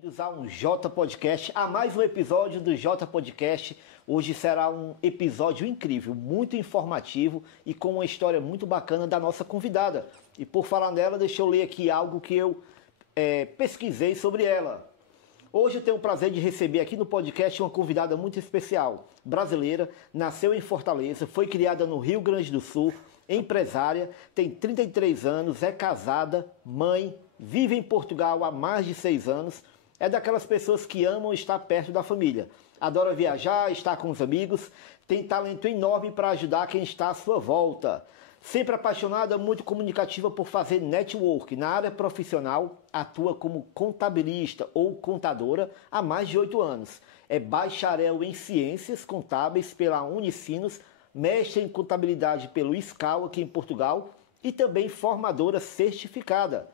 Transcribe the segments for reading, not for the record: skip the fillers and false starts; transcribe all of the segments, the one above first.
bem-vindos a um J Podcast, a mais um episódio do J Podcast. Hoje será um episódio incrível, muito informativo e com uma história muito bacana da nossa convidada. E por falar nela, deixa eu ler aqui algo que eu pesquisei sobre ela. Hoje eu tenho o prazer de receber aqui no podcast uma convidada muito especial. Brasileira, nasceu em Fortaleza, foi criada no Rio Grande do Sul, empresária, tem 33 anos, é casada, mãe, vive em Portugal há mais de 6 anos, é daquelas pessoas que amam estar perto da família, adora viajar, estar com os amigos, tem talento enorme para ajudar quem está à sua volta. Sempre apaixonada, muito comunicativa por fazer network. Na área profissional, atua como contabilista ou contadora há mais de 8 anos. É bacharel em Ciências Contábeis pela Unicinos, mestre em Contabilidade pelo SCAL aqui em Portugal e também formadora certificada.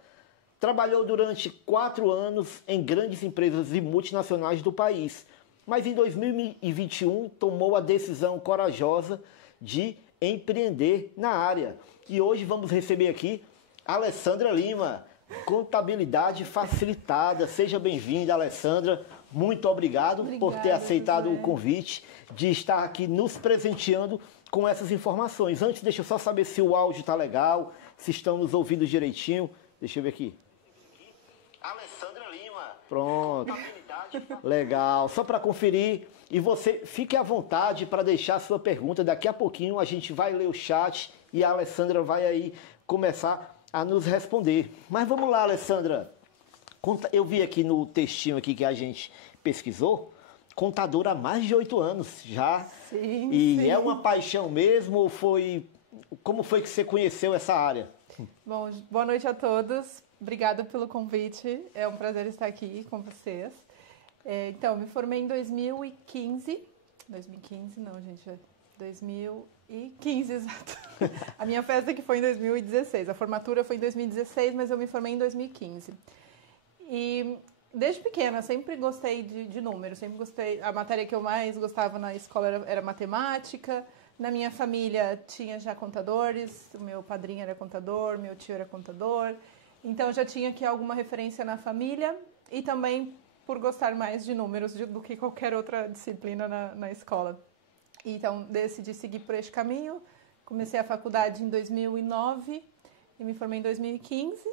Trabalhou durante 4 anos em grandes empresas e multinacionais do país, mas em 2021 tomou a decisão corajosa de empreender na área. E hoje vamos receber aqui Alessandra Lima, Contabilidade Facilitada. Seja bem-vinda, Alessandra. Muito obrigado por ter aceitado o convite de estar aqui nos presenteando com essas informações. Antes, deixa eu só saber se o áudio está legal, se estão nos ouvindo direitinho. Deixa eu ver aqui. Alessandra Lima. Pronto. Legal. Só para conferir. E você fique à vontade para deixar a sua pergunta. Daqui a pouquinho a gente vai ler o chat e a Alessandra vai aí começar a nos responder. Mas vamos lá, Alessandra. Eu vi aqui no textinho aqui que a gente pesquisou, contadora há mais de 8 anos já. Sim, e sim. É uma paixão mesmo ou foi... Como foi que você conheceu essa área? Bom, boa noite a todos. Obrigada pelo convite. É um prazer estar aqui com vocês. Então, me formei em 2015. 2015, não, gente. 2015, exato. A minha festa que foi em 2016. A formatura foi em 2016, mas eu me formei em 2015. E desde pequena sempre gostei de números. Sempre gostei. A matéria que eu mais gostava na escola era matemática. Na minha família tinha já contadores. O meu padrinho era contador, meu tio era contador. Então já tinha aqui alguma referência na família e também por gostar mais de números do que qualquer outra disciplina na escola. Então decidi seguir por este caminho. Comecei a faculdade em 2009 e me formei em 2015.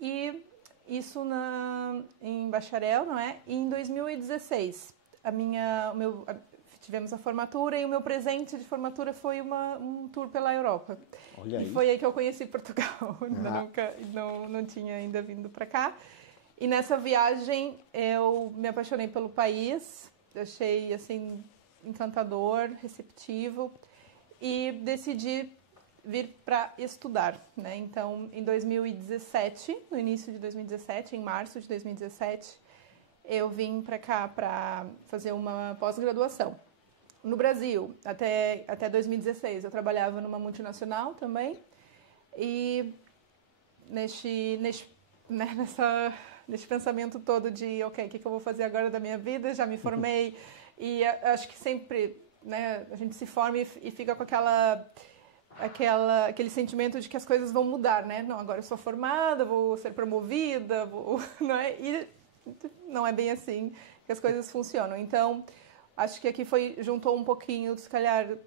E isso em bacharel, não é? E em 2016 tivemos a formatura e o meu presente de formatura foi um tour pela Europa. Olha aí. E foi aí que eu conheci Portugal. Não tinha ainda vindo para cá. E nessa viagem eu me apaixonei pelo país, achei assim encantador, receptivo e decidi vir para estudar, né? Então, em 2017, no início de 2017, em março de 2017, eu vim para cá para fazer uma pós-graduação. No Brasil, até 2016, eu trabalhava numa multinacional também. E neste pensamento todo de, ok, o que eu vou fazer agora da minha vida? Já me formei. E acho que sempre, né, a gente se forma e fica com aquele sentimento de que as coisas vão mudar, né? Não, agora eu sou formada, vou ser promovida, não é? E não é bem assim que as coisas funcionam. Então, acho que aqui juntou um pouquinho, se calhar,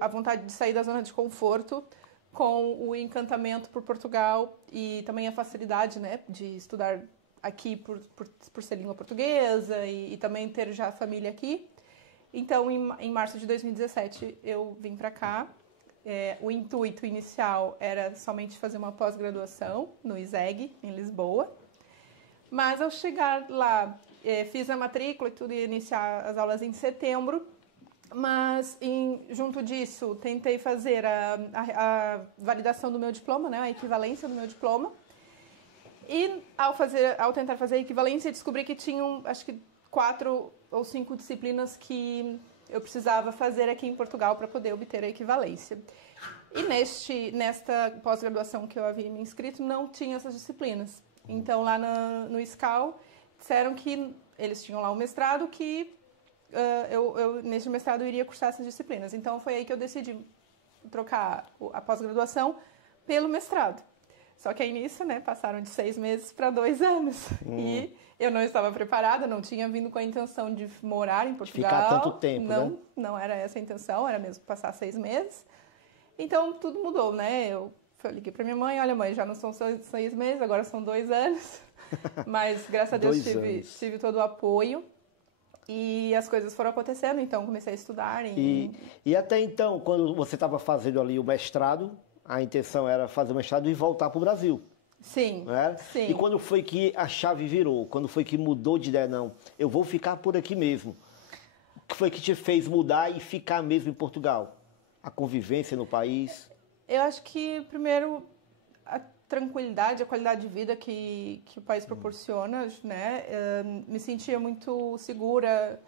a vontade de sair da zona de conforto com o encantamento por Portugal e também a facilidade, né, de estudar aqui por ser língua portuguesa e também ter já família aqui. Então, em março de 2017, eu vim para cá. O intuito inicial era somente fazer uma pós-graduação no ISEG, em Lisboa. Mas ao chegar lá, fiz a matrícula e tudo, ia iniciar as aulas em setembro, mas junto disso tentei fazer a validação do meu diploma, né, a equivalência do meu diploma, e ao tentar fazer a equivalência descobri que tinham, acho que 4 ou 5 disciplinas que eu precisava fazer aqui em Portugal para poder obter a equivalência. E nesta pós-graduação que eu havia me inscrito não tinha essas disciplinas. Então, lá no SCAL, disseram que eles tinham lá um mestrado que neste mestrado, eu iria cursar essas disciplinas. Então, foi aí que eu decidi trocar a pós-graduação pelo mestrado. Só que aí nisso, né, passaram de 6 meses para 2 anos. E eu não estava preparada, não tinha vindo com a intenção de morar em Portugal. Ficar tanto tempo, não, né? Não era essa a intenção, era mesmo passar 6 meses. Então, tudo mudou, né? Eu liguei para minha mãe, olha mãe, já não são 6 meses, agora são 2 anos. Mas, graças a Deus, tive todo o apoio. E as coisas foram acontecendo, então comecei a estudar. E até então, quando você estava fazendo ali o mestrado, a intenção era fazer o mestrado e voltar para o Brasil. Sim, Não era? sim. E quando foi que a chave virou? Quando foi que mudou de ideia? Não, eu vou ficar por aqui mesmo. O que foi que te fez mudar e ficar mesmo em Portugal? A convivência no país? Eu acho que, primeiro, a tranquilidade, a qualidade de vida que o país proporciona, né? Me sentia muito segura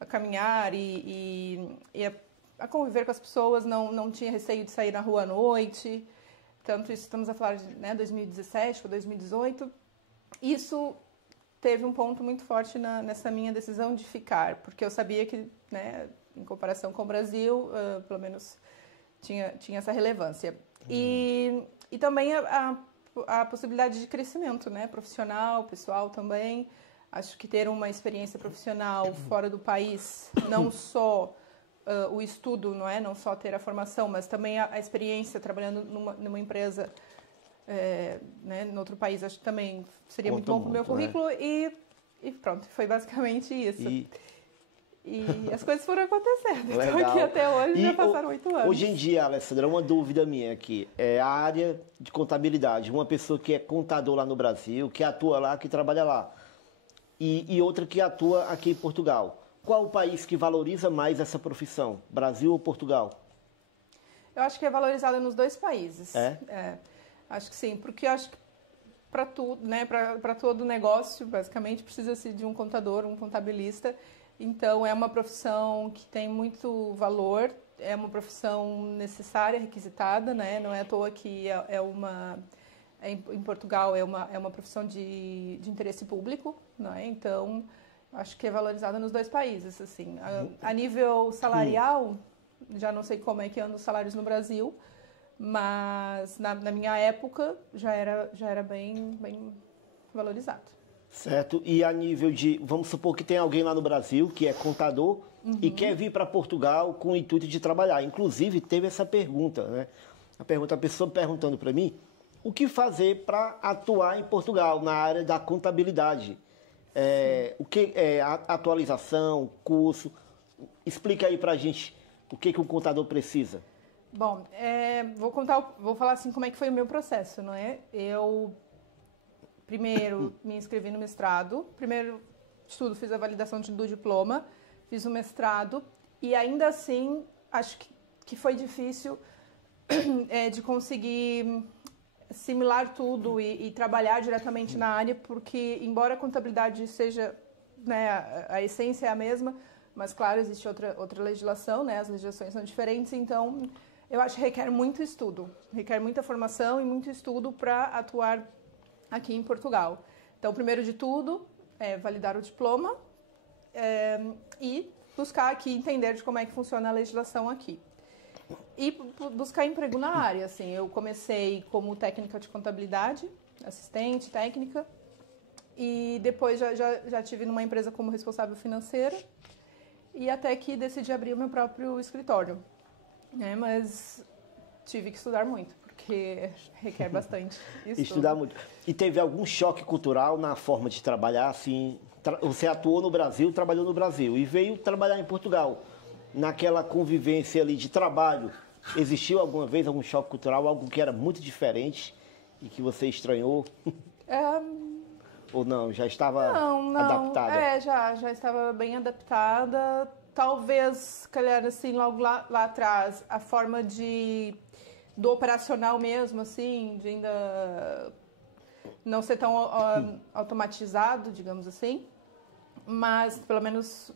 a caminhar e a conviver com as pessoas, não tinha receio de sair na rua à noite. Tanto isso, estamos a falar de 2017 para 2018. Isso teve um ponto muito forte nessa minha decisão de ficar, porque eu sabia que, né, em comparação com o Brasil, pelo menos tinha essa relevância. E também a possibilidade de crescimento, né, profissional, pessoal também. Acho que ter uma experiência profissional fora do país, não só o estudo, não só ter a formação, mas também a experiência trabalhando numa empresa, em outro país, acho que também seria muito bom para o meu currículo, né? E pronto, foi basicamente isso. E as coisas foram acontecendo. Legal. Estou aqui até hoje, já passaram 8 anos. Hoje em dia, Alessandra, uma dúvida minha aqui, é a área de contabilidade, uma pessoa que é contador lá no Brasil, que atua lá, que trabalha lá, e outra que atua aqui em Portugal. Qual o país que valoriza mais essa profissão, Brasil ou Portugal? Eu acho que é valorizada nos 2 países. É? Acho que sim, porque eu acho que para tudo, né, para todo negócio, basicamente, precisa-se de um contador, um contabilista. Então, é uma profissão que tem muito valor, é uma profissão necessária, requisitada, né? Não é à toa que em Portugal é uma profissão de interesse público, não é? Então, acho que é valorizada nos 2 países, assim. A nível salarial, já não sei como é que andam os salários no Brasil, mas na minha época já era bem valorizado. Certo. E a nível de, vamos supor que tem alguém lá no Brasil que é contador e quer vir para Portugal com o intuito de trabalhar. Inclusive, teve essa pergunta, né? A pessoa perguntando para mim, o que fazer para atuar em Portugal na área da contabilidade? O que é atualização, curso? Explica aí para a gente o que um contador precisa. Bom, vou falar assim como é que foi o meu processo, não é? Eu primeiro me inscrevi no mestrado, primeiro fiz a validação do diploma, fiz o mestrado e ainda assim acho que foi difícil de conseguir assimilar tudo e trabalhar diretamente na área, porque embora a contabilidade seja, né, a essência é a mesma, mas claro, existe outra legislação, né, as legislações são diferentes, então eu acho que requer muito estudo, requer muita formação e muito estudo para atuar aqui em Portugal. Então, primeiro de tudo, validar o diploma e buscar aqui entender de como é que funciona a legislação aqui. E buscar emprego na área, assim. Eu comecei como técnica de contabilidade, assistente, técnica, e depois já tive numa empresa como responsável financeira, e até que decidi abrir o meu próprio escritório, né? Mas tive que estudar muito, porque requer bastante estudo. Estudar muito. E teve algum choque cultural na forma de trabalhar, assim? Você atuou no Brasil, trabalhou no Brasil, e veio trabalhar em Portugal. Naquela convivência ali de trabalho, existiu alguma vez algum choque cultural, algo que era muito diferente e que você estranhou? Ou não, já estava adaptada? Já estava bem adaptada. Talvez, calhar assim, logo lá atrás, a forma do operacional mesmo, assim, de ainda não ser tão automatizado, digamos assim. Mas, pelo menos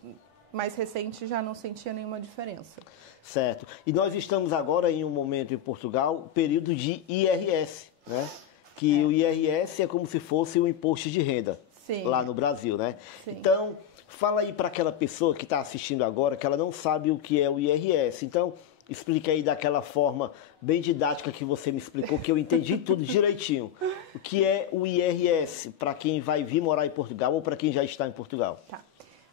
mais recente, já não sentia nenhuma diferença. Certo. E nós estamos agora em um momento em Portugal, período de IRS, né? Que o IRS é como se fosse o imposto de renda. Sim. Lá no Brasil, né? Sim. Então, fala aí para aquela pessoa que está assistindo agora, que ela não sabe o que é o IRS. Então, explique aí daquela forma bem didática que você me explicou, que eu entendi tudo direitinho. O que é o IRS para quem vai vir morar em Portugal ou para quem já está em Portugal? Tá.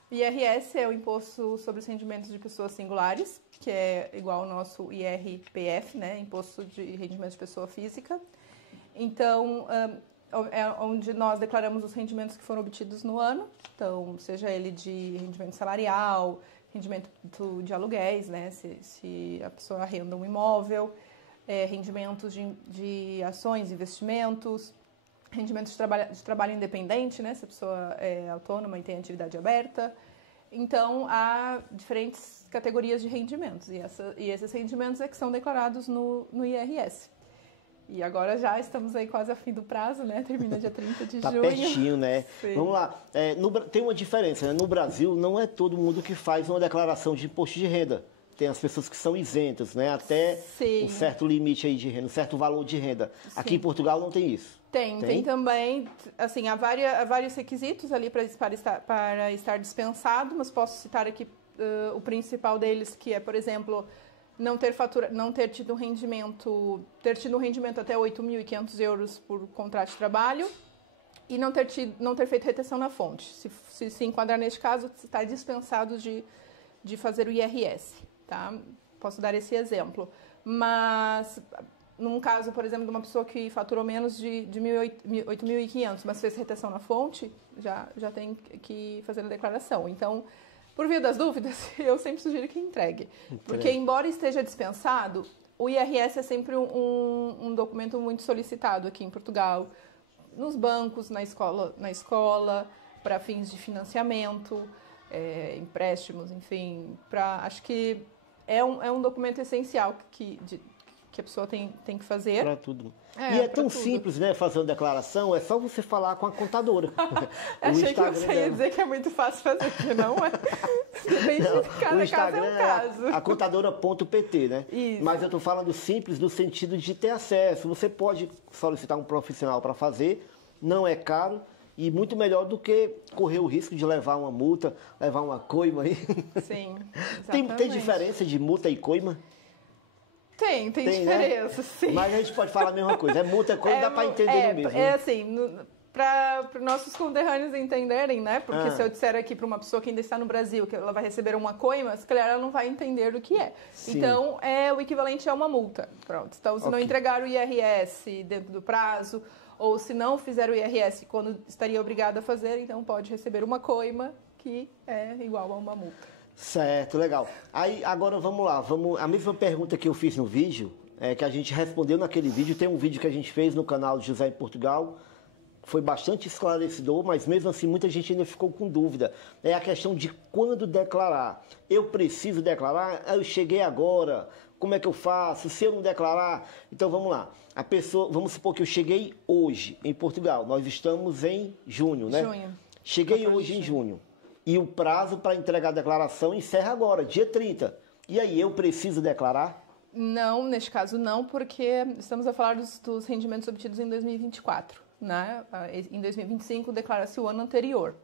O IRS é o Imposto sobre os Rendimentos de Pessoas Singulares, que é igual ao nosso IRPF, né? Imposto de Rendimento de Pessoa Física. Então, é onde nós declaramos os rendimentos que foram obtidos no ano. Então, seja ele de rendimento salarial, rendimento de aluguéis, né? Se a pessoa arrenda um imóvel, rendimentos de ações, investimentos, rendimentos de trabalho independente, né? Se a pessoa é autônoma e tem atividade aberta. Então, há diferentes categorias de rendimentos e esses rendimentos é que são declarados no IRS. E agora já estamos aí quase a fim do prazo, né? Termina dia 30 de junho. Tá pertinho, né? Sim. Vamos lá. Tem uma diferença, né? No Brasil, não é todo mundo que faz uma declaração de imposto de renda. Tem as pessoas que são isentas, né? Até Sim. um certo limite aí de renda, um certo valor de renda. Sim. Aqui em Portugal não tem isso. Tem também, assim, há vários requisitos ali para estar dispensado, mas posso citar aqui o principal deles, que é, por exemplo, ter tido um rendimento até 8.500 euros por contrato de trabalho e não ter feito retenção na fonte. Se enquadrar neste caso, está dispensado de fazer o IRS, tá? Posso dar esse exemplo. Mas, num caso, por exemplo, de uma pessoa que faturou menos de 8.500, mas fez retenção na fonte, já tem que fazer a declaração. Então, por via das dúvidas, eu sempre sugiro que entregue. Porque, embora esteja dispensado, o IRS é sempre um documento muito solicitado aqui em Portugal, nos bancos, na escola, para fins de financiamento, empréstimos, enfim. Acho que é um documento essencial que a pessoa tem que fazer. Para tudo. E é tão tudo. Simples, né? Fazer uma declaração, é só você falar com a contadora. Achei que você ia dizer que é muito fácil fazer, que não é. Cada caso é um caso. A contadora.pt, né? Isso. Mas eu estou falando simples no sentido de ter acesso. Você pode solicitar um profissional para fazer, não é caro e muito melhor do que correr o risco de levar uma multa, levar uma coima aí. Sim, exatamente. Tem diferença de multa e coima? Tem diferença, né? Sim. Mas a gente pode falar a mesma coisa. Multa e coima dá para entender no mesmo. É assim, para nossos conterrâneos entenderem, né? Porque se eu disser aqui para uma pessoa que ainda está no Brasil que ela vai receber uma coima, se calhar ela não vai entender o que é. Sim. Então, o equivalente a uma multa. Pronto. Então, se não entregar o IRS dentro do prazo, ou se não fizer o IRS quando estaria obrigado a fazer, então pode receber uma coima que é igual a uma multa. Certo, legal. Aí, agora vamos lá. A mesma pergunta que eu fiz no vídeo, que a gente respondeu naquele vídeo, tem um vídeo que a gente fez no canal de José em Portugal, foi bastante esclarecedor, mas mesmo assim muita gente ainda ficou com dúvida. É a questão de quando declarar. Eu preciso declarar? Eu cheguei agora, como é que eu faço? Se eu não declarar? Então vamos lá. A pessoa, vamos supor que eu cheguei hoje em Portugal, nós estamos em junho, né? Junho. Cheguei hoje em junho. E o prazo para entregar a declaração encerra agora, dia 30. E aí, eu preciso declarar? Não, neste caso não, porque estamos a falar dos rendimentos obtidos em 2024. Né? Em 2025 declara-se o ano anterior.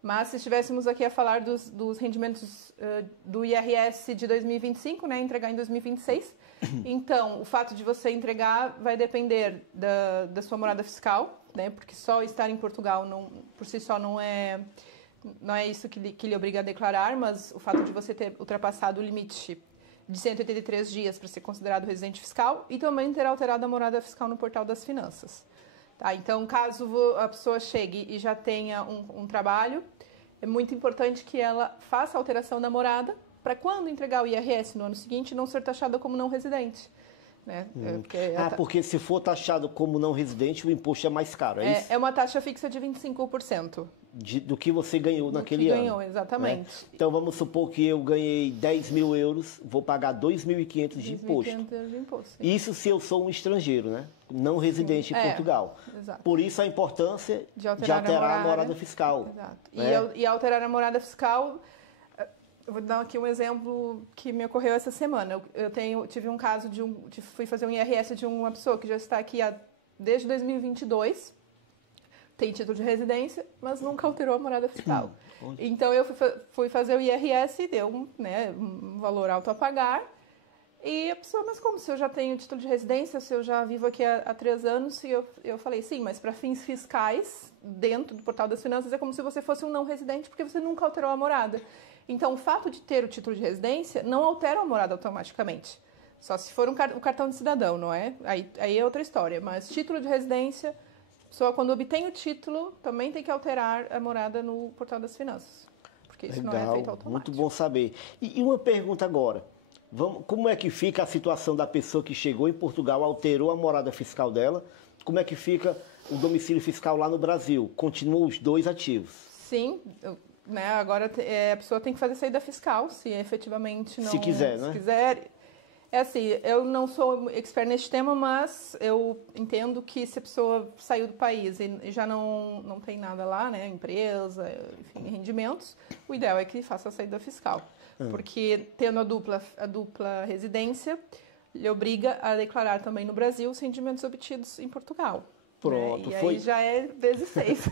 Mas se estivéssemos aqui a falar dos rendimentos do IRS de 2025, né? Entregar em 2026, então o fato de você entregar vai depender da sua morada fiscal, né? Porque só estar em Portugal por si só não é isso que lhe obriga a declarar, mas o fato de você ter ultrapassado o limite de 183 dias para ser considerado residente fiscal e também ter alterado a morada fiscal no Portal das Finanças. Tá? Então, caso a pessoa chegue e já tenha um trabalho, é muito importante que ela faça a alteração da morada para quando entregar o IRS no ano seguinte não ser taxada como não residente. Né? Porque se for taxado como não residente, o imposto é mais caro, é isso? É uma taxa fixa de 25%. Do que você ganhou naquele ano. Ganhou, exatamente. Né? Então, vamos supor que eu ganhei 10 mil euros, vou pagar 2.500 de imposto. 2.500 euros de imposto. Isso se eu sou um estrangeiro, né? Não residente em Portugal. Exato. Por isso a importância de alterar a morada fiscal. Exato. Né? E alterar a morada fiscal, eu vou dar aqui um exemplo que me ocorreu essa semana. Tive um caso fui fazer um IRS de uma pessoa que já está aqui desde 2022, tem título de residência, mas nunca alterou a morada fiscal. Então, eu fui fazer o IRS, deu um valor alto a pagar, E a pessoa, mas como? Se eu já tenho título de residência, se eu já vivo aqui há 3 anos, e eu falei, sim, mas para fins fiscais, dentro do Portal das Finanças, é como se você fosse um não residente, porque você nunca alterou a morada. Então, o fato de ter o título de residência não altera a morada automaticamente. Só se for o cartão de cidadão, não é? Aí é outra história. Mas título de residência, a pessoa, quando obtém o título, também tem que alterar a morada no Portal das Finanças. Porque isso não é feito automático. Muito bom saber. E uma pergunta agora. Como é que fica a situação da pessoa que chegou em Portugal, alterou a morada fiscal dela? Como é que fica o domicílio fiscal lá no Brasil? Continuam os dois ativos? Sim, né? Agora a pessoa tem que fazer saída fiscal, se efetivamente não... Se quiser, né? Se quiser. É assim, eu não sou expert neste tema, mas eu entendo que se a pessoa saiu do país e já não tem nada lá, né? Empresa, enfim, rendimentos, o ideal é que faça a saída fiscal. Porque tendo a dupla residência, ele obriga a declarar também no Brasil os rendimentos obtidos em Portugal. Pronto. Né? E aí já é vezes 6.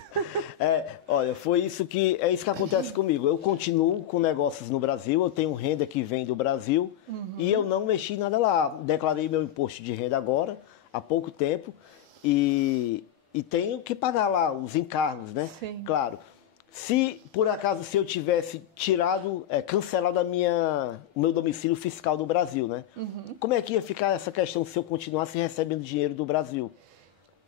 Olha, é isso que acontece comigo. Eu continuo com negócios no Brasil, eu tenho renda que vem do Brasil e eu não mexi nada lá. Declarei meu imposto de renda agora, há pouco tempo, e tenho que pagar lá os encargos, né? Sim. Claro. Se, por acaso, eu tivesse cancelado o meu domicílio fiscal do Brasil, né? Como é que ia ficar essa questão se eu continuasse recebendo dinheiro do Brasil?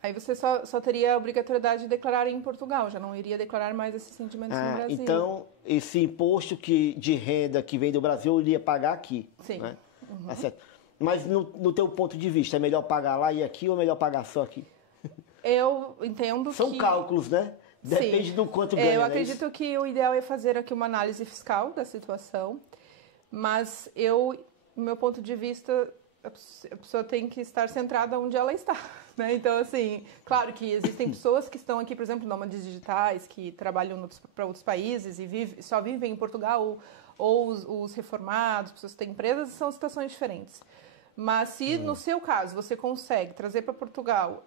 Aí você só teria a obrigatoriedade de declarar em Portugal, já não iria declarar mais esses rendimentos no Brasil. Então, esse imposto de renda que vem do Brasil, eu iria pagar aqui. Sim. Né? Tá certo. Mas, no teu ponto de vista, é melhor pagar lá e aqui ou é melhor pagar só aqui? Eu entendo São cálculos, né? Depende do quanto ganha. Eu acredito que o ideal é fazer aqui uma análise fiscal da situação, mas do meu ponto de vista, a pessoa tem que estar centrada onde ela está, né? Então, assim, claro que existem pessoas que estão aqui, por exemplo, nômades digitais, que trabalham para outros países e só vivem em Portugal, ou os reformados, pessoas que têm empresas, são situações diferentes. Mas se, no seu caso, você consegue trazer para Portugal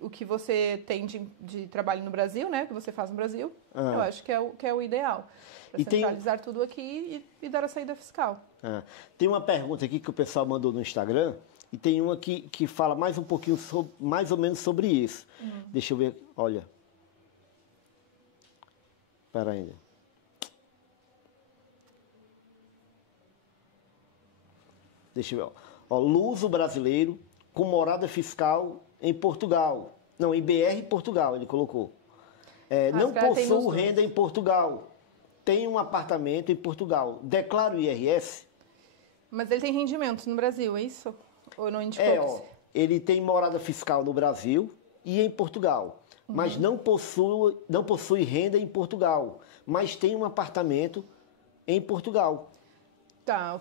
o que você tem de trabalho no Brasil, né? O que você faz no Brasil, eu acho que é o ideal. Para centralizar tudo aqui e dar a saída fiscal. Tem uma pergunta aqui que o pessoal mandou no Instagram e tem uma que fala mais um pouquinho, mais ou menos sobre isso. Deixa eu ver, olha. Espera ainda. Deixa eu ver. Ó, luso brasileiro com morada fiscal em Portugal. Não, em BR Portugal, ele colocou. Não possuo renda em Portugal. Tenho um apartamento em Portugal. Declaro IRS? Mas ele tem rendimentos no Brasil, é isso? Ou não indicou? Ele tem morada fiscal no Brasil e em Portugal. Mas não possui renda em Portugal. Mas tem um apartamento em Portugal. Tá,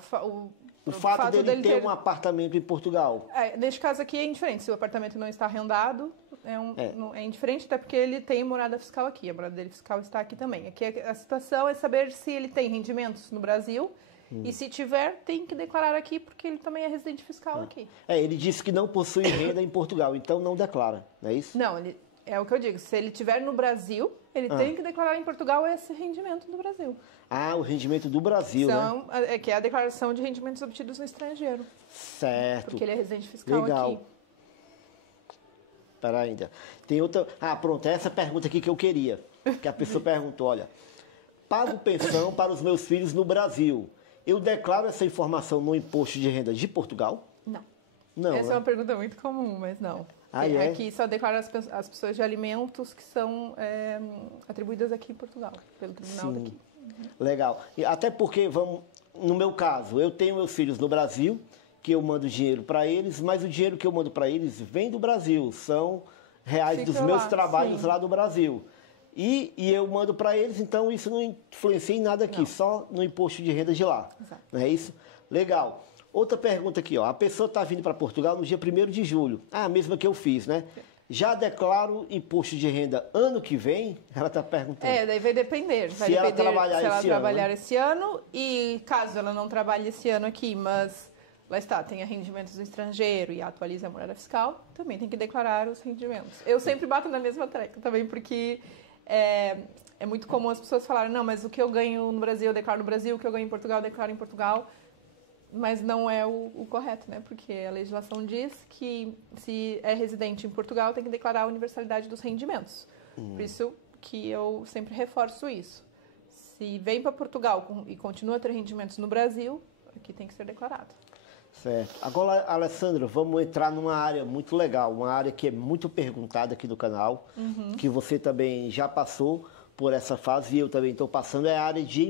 o fato dele ter um apartamento em Portugal. Neste caso aqui é indiferente. Se o apartamento não está arrendado, é indiferente, até porque ele tem morada fiscal aqui. A morada dele fiscal está aqui também. Aqui a situação é saber se ele tem rendimentos no Brasil e se tiver, tem que declarar aqui, porque ele também é residente fiscal aqui. Ele disse que não possui renda em Portugal, então não declara, não é isso? Não, é o que eu digo. Se ele estiver no Brasil, ele tem que declarar em Portugal esse rendimento do Brasil. O rendimento do Brasil, né? Que é a declaração de rendimentos obtidos no estrangeiro. Certo. Porque ele é residente fiscal aqui. Espera ainda. Tem outra... pronto, essa pergunta aqui que eu queria. Que a pessoa perguntou, olha, pago pensão para os meus filhos no Brasil. Eu declaro essa informação no imposto de renda de Portugal? Não. Essa é uma pergunta muito comum, mas não. Aqui só declara as pessoas de alimentos que são atribuídas aqui em Portugal, pelo tribunal daqui. Legal. Até porque, no meu caso, eu tenho meus filhos no Brasil, que eu mando dinheiro para eles, mas o dinheiro que eu mando para eles vem do Brasil, são reais dos meus trabalhos lá do Brasil. E eu mando para eles, então isso não influencia em nada aqui, só no imposto de renda de lá. Exato. Não é isso? Legal. Outra pergunta aqui, a pessoa está vindo para Portugal no dia 1º de julho, a mesma que eu fiz, né? Já declaro imposto de renda ano que vem? Ela está perguntando. Daí vai depender. Se ela trabalhar esse ano, e caso ela não trabalhe esse ano aqui, mas lá está, tenha rendimentos no estrangeiro e atualize a moeda fiscal, também tem que declarar os rendimentos. Eu sempre bato na mesma tecla também, porque é muito comum as pessoas falarem, não, mas o que eu ganho no Brasil eu declaro no Brasil, o que eu ganho em Portugal eu declaro em Portugal. mas não é o correto, né? Porque a legislação diz que se é residente em Portugal tem que declarar a universalidade dos rendimentos. Por isso que eu sempre reforço isso. Se vem para Portugal e continua a ter rendimentos no Brasil, aqui tem que ser declarado. Certo. Agora, Alessandra, vamos entrar numa área muito legal, uma área que é muito perguntada aqui do canal, que você também já passou por essa fase e eu também estou passando, é a área de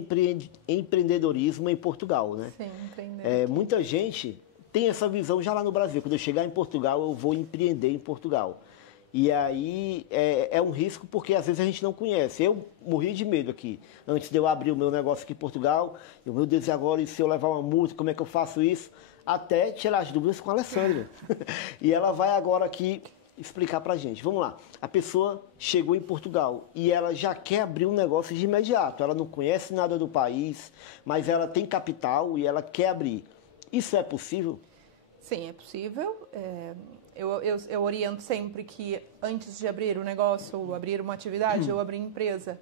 empreendedorismo em Portugal, né? Sim, empreender. Muita gente tem essa visão já lá no Brasil. Quando eu chegar em Portugal, eu vou empreender em Portugal. E aí é um risco porque às vezes a gente não conhece. Eu morri de medo aqui. Antes de eu abrir o meu negócio aqui em Portugal, meu Deus, e agora e se eu levar uma multa, como é que eu faço isso? Até tirar as dúvidas com a Alessandra. E ela vai agora aqui explicar pra gente. Vamos lá. A pessoa chegou em Portugal e ela já quer abrir um negócio de imediato. Ela não conhece nada do país, mas ela tem capital e ela quer abrir. Isso é possível? Sim, é possível. Eu oriento sempre que antes de abrir um negócio ou abrir uma atividade ou abrir empresa,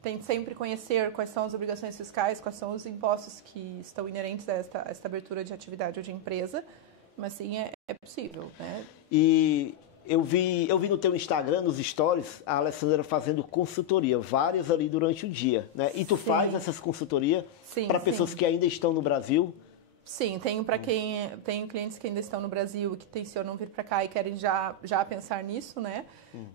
tente sempre conhecer quais são as obrigações fiscais, quais são os impostos que estão inerentes a esta abertura de atividade ou de empresa, mas sim, é possível, né? E eu vi no teu Instagram, nos stories, a Alessandra fazendo consultoria, várias ali durante o dia, né? E tu faz essas consultorias para pessoas que ainda estão no Brasil? Sim, tenho tenho clientes que ainda estão no Brasil e que tencionam vir para cá e querem já pensar nisso, né?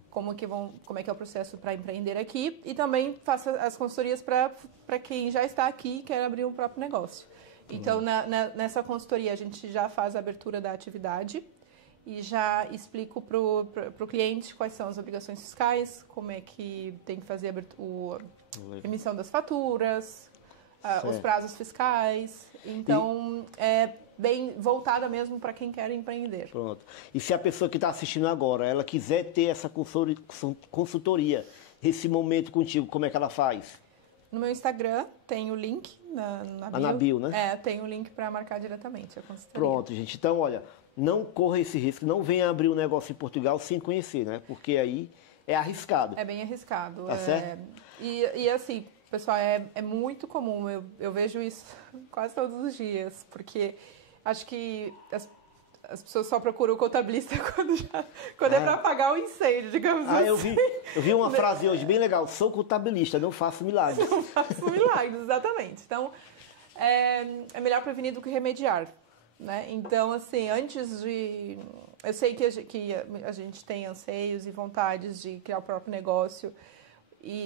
Como é que é o processo para empreender aqui, e também faço as consultorias para quem já está aqui e quer abrir o próprio negócio. Então, nessa consultoria a gente já faz a abertura da atividade e já explico para o cliente quais são as obrigações fiscais, como é que tem que fazer a emissão das faturas, os prazos fiscais. Então, é bem voltada mesmo para quem quer empreender. Pronto. E se a pessoa que está assistindo agora, ela quiser ter essa consultoria, esse momento contigo, como é que ela faz? No meu Instagram tem o link na bio. Na bio, né? Tem o link para marcar diretamente a consultoria. Pronto, gente. Então, olha, não corra esse risco, não venha abrir um negócio em Portugal sem conhecer, né? Porque aí é arriscado. É bem arriscado. Tá certo? E assim, pessoal, é muito comum, eu vejo isso quase todos os dias, porque acho que as pessoas só procuram o contabilista quando é para apagar o incêndio, digamos assim. Eu vi uma frase hoje bem legal: sou contabilista, não faço milagres. Não faço milagres, exatamente. Então, é melhor prevenir do que remediar, né? Então, assim, antes de... Eu sei que a gente tem anseios e vontades de criar o próprio negócio,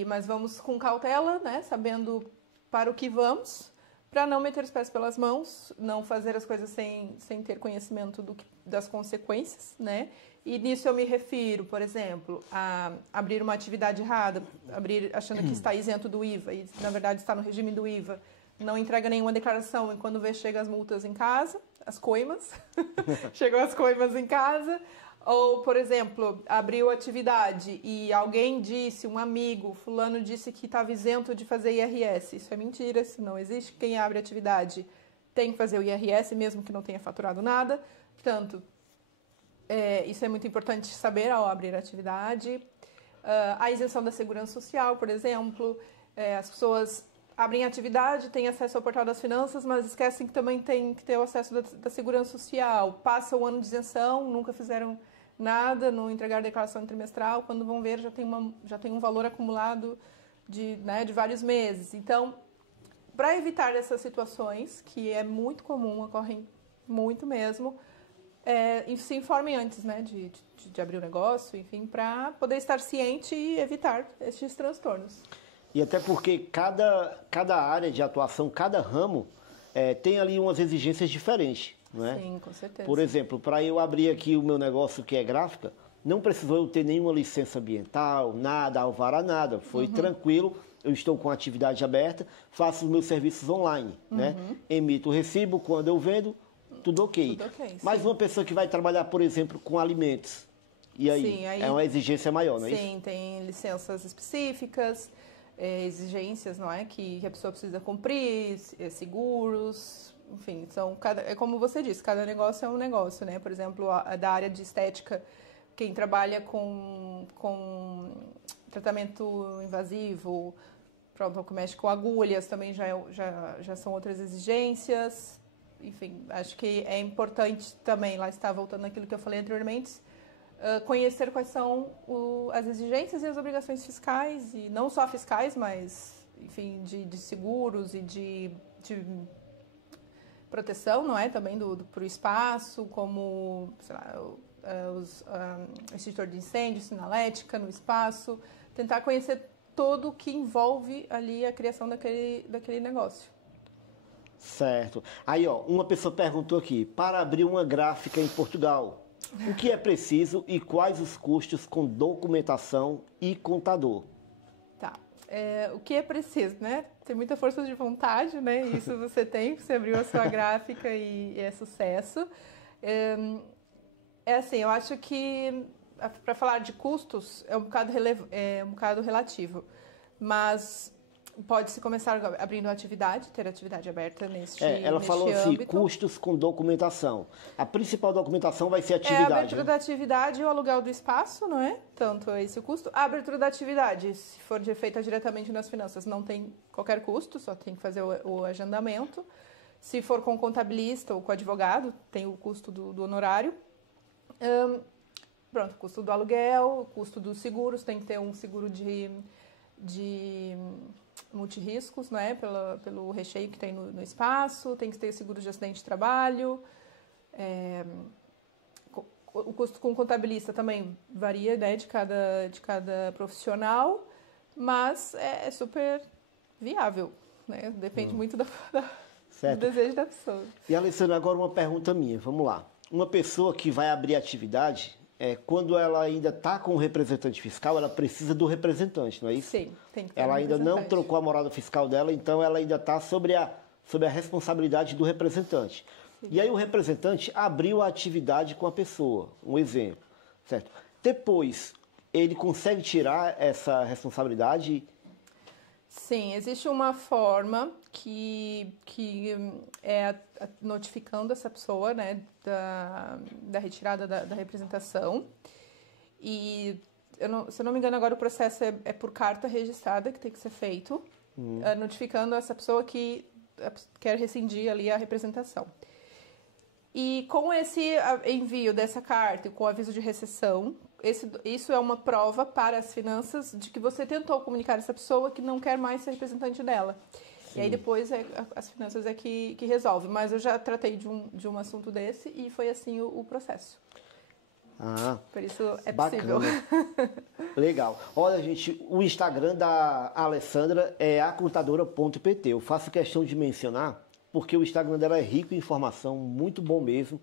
mas vamos com cautela, né? Sabendo para o que vamos, para não meter os pés pelas mãos, não fazer as coisas sem ter conhecimento das consequências, né? E nisso eu me refiro, por exemplo, a abrir uma atividade errada, abrir achando que está isento do IVA e, na verdade, está no regime do IVA, não entrega nenhuma declaração e quando vê, chega as multas em casa, as coimas, chegam as coimas em casa. Ou, por exemplo, abriu atividade e alguém disse, um amigo, fulano disse que estava isento de fazer IRS. Isso é mentira, isso não existe. Quem abre atividade tem que fazer o IRS, mesmo que não tenha faturado nada. Portanto, isso é muito importante saber ao abrir a atividade. A isenção da segurança social, por exemplo. As pessoas abrem atividade, têm acesso ao portal das finanças, mas esquecem que também tem que ter o acesso da segurança social. Passa o ano de isenção, nunca fizeram nada, não entregar declaração trimestral, quando vão ver já tem um valor acumulado de vários meses. Então, para evitar essas situações, que é muito comum, ocorrem muito mesmo, se informem antes, né, de abrir o negócio, enfim, para poder estar ciente e evitar estes transtornos. E até porque cada área de atuação, cada ramo, tem ali umas exigências diferentes. Não é? Sim, com certeza. Por exemplo, para eu abrir aqui o meu negócio que é gráfica, não precisou eu ter nenhuma licença ambiental, nada, alvará, nada. Foi tranquilo, eu estou com a atividade aberta, faço os meus serviços online, né? Emito o recibo, quando eu vendo, tudo ok. Mas uma pessoa que vai trabalhar, por exemplo, com alimentos, e aí? Sim, aí é uma exigência maior, não é isso? Sim, tem licenças específicas, exigências, não é? Que a pessoa precisa cumprir, seguros... Enfim, é como você disse, cada negócio é um negócio, né? Por exemplo, da área de estética, quem trabalha com tratamento invasivo, pronto, que mexe com agulhas, também já são outras exigências. enfim, acho que é importante também, lá está voltando naquilo que eu falei anteriormente, conhecer quais são as exigências e as obrigações fiscais, e não só fiscais, mas, enfim, de seguros e de proteção, não é? Também para o espaço, como, sei lá, extintor de incêndio, sinalética no espaço, tentar conhecer todo o que envolve ali a criação daquele negócio. Certo. Aí, ó, uma pessoa perguntou aqui, para abrir uma gráfica em Portugal, o que é preciso e quais os custos com documentação e contador? Tá. O que é preciso, né? Ter muita força de vontade, né? Isso você tem, você abriu a sua gráfica e é sucesso. Assim, eu acho que, para falar de custos, é um bocado relativo, mas pode-se começar abrindo atividade, ter atividade aberta neste Ela falou assim, âmbito. Custos com documentação. A principal documentação vai ser a atividade. A abertura da atividade e o aluguel do espaço, não é? Tanto esse o custo. A abertura da atividade, se for feita diretamente nas finanças, não tem qualquer custo, só tem que fazer o agendamento. Se for com contabilista ou com advogado, tem o custo do honorário. Pronto, o custo do aluguel, o custo dos seguros, tem que ter um seguro de multirriscos, não é? Pelo recheio que tem no espaço, tem que ter seguro de acidente de trabalho. O custo com contabilista também varia, né, de cada profissional, mas é super viável, né? Depende muito do desejo da pessoa. E, Alessandra, agora uma pergunta minha, vamos lá. Uma pessoa que vai abrir atividade, quando ela ainda está com o representante fiscal, ela precisa do representante, não é isso? Sim, tem que ter Ela ainda não trocou a morada fiscal dela, então ela ainda está sobre a responsabilidade do representante. Sim. E aí o representante abriu a atividade com a pessoa, um exemplo, certo? Depois, ele consegue tirar essa responsabilidade? Sim, existe uma forma que é notificando essa pessoa, né, da retirada da representação. E, se eu não me engano, agora o processo é por carta registrada que tem que ser feito, notificando essa pessoa que quer rescindir ali a representação. E com esse envio dessa carta e com o aviso de recessão, isso é uma prova para as finanças de que você tentou comunicar essa pessoa que não quer mais ser representante dela. Sim. E aí depois as finanças é que resolve. Mas eu já tratei de um assunto desse e foi assim o processo. Por isso é possível. Legal. Olha, gente, o Instagram da Alessandra é acontadora.pt. Eu faço questão de mencionar porque o Instagram dela é rico em informação, muito bom mesmo.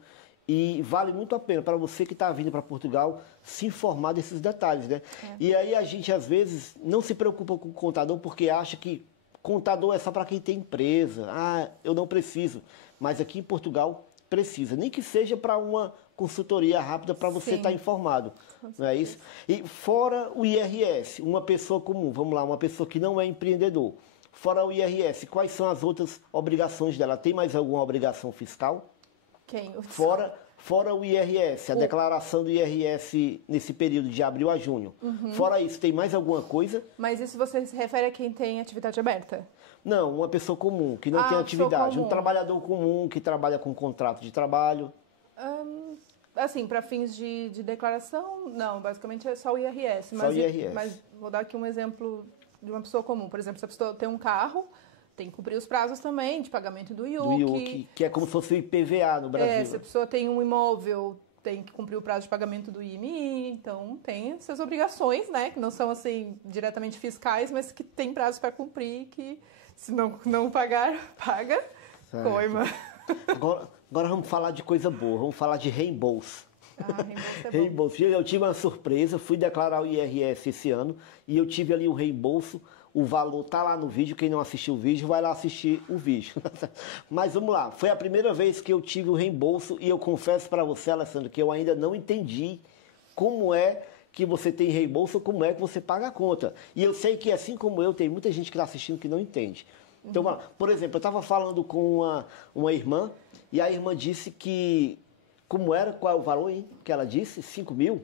E vale muito a pena para você que está vindo para Portugal se informar desses detalhes, né? E aí a gente, às vezes, não se preocupa com o contador porque acha que contador é só para quem tem empresa. Eu não preciso. Mas aqui em Portugal precisa. Nem que seja para uma consultoria rápida para você estar informado. Não é isso? E fora o IRS, uma pessoa comum, vamos lá, uma pessoa que não é empreendedor. Fora o IRS, quais são as outras obrigações dela? Tem mais alguma obrigação fiscal? Fora o IRS, a declaração do IRS nesse período de abril a junho. Fora isso, tem mais alguma coisa? Mas isso você se refere a quem tem atividade aberta? Não, uma pessoa comum, que não tem atividade. Um trabalhador comum que trabalha com contrato de trabalho. Assim, para fins de declaração, não. Basicamente é só o IRS. Só o IRS. Mas vou dar aqui um exemplo de uma pessoa comum. Por exemplo, se a pessoa tem um carro, tem que cumprir os prazos também de pagamento do IUC. Do IUC, que é como se fosse o IPVA no Brasil. Se a pessoa tem um imóvel, tem que cumprir o prazo de pagamento do IMI. Então, tem essas obrigações, né? Que não são, assim, diretamente fiscais, mas que tem prazo para cumprir, que se não pagar, paga. Certo. Coima. Agora vamos falar de coisa boa, vamos falar de reembolso. Reembolso é bom. Reembolso. Eu tive uma surpresa, fui declarar o IRS esse ano e eu tive ali o reembolso. O valor tá lá no vídeo, quem não assistiu o vídeo vai lá assistir o vídeo. Mas vamos lá, foi a primeira vez que eu tive o reembolso e eu confesso para você, Alessandra, que eu ainda não entendi como é que você tem reembolso ou como é que você paga a conta. E eu sei que assim como eu, tem muita gente que está assistindo que não entende. Então, por exemplo, eu estava falando com uma irmã e a irmã disse que, qual é o valor, hein? Que ela disse? 5 mil?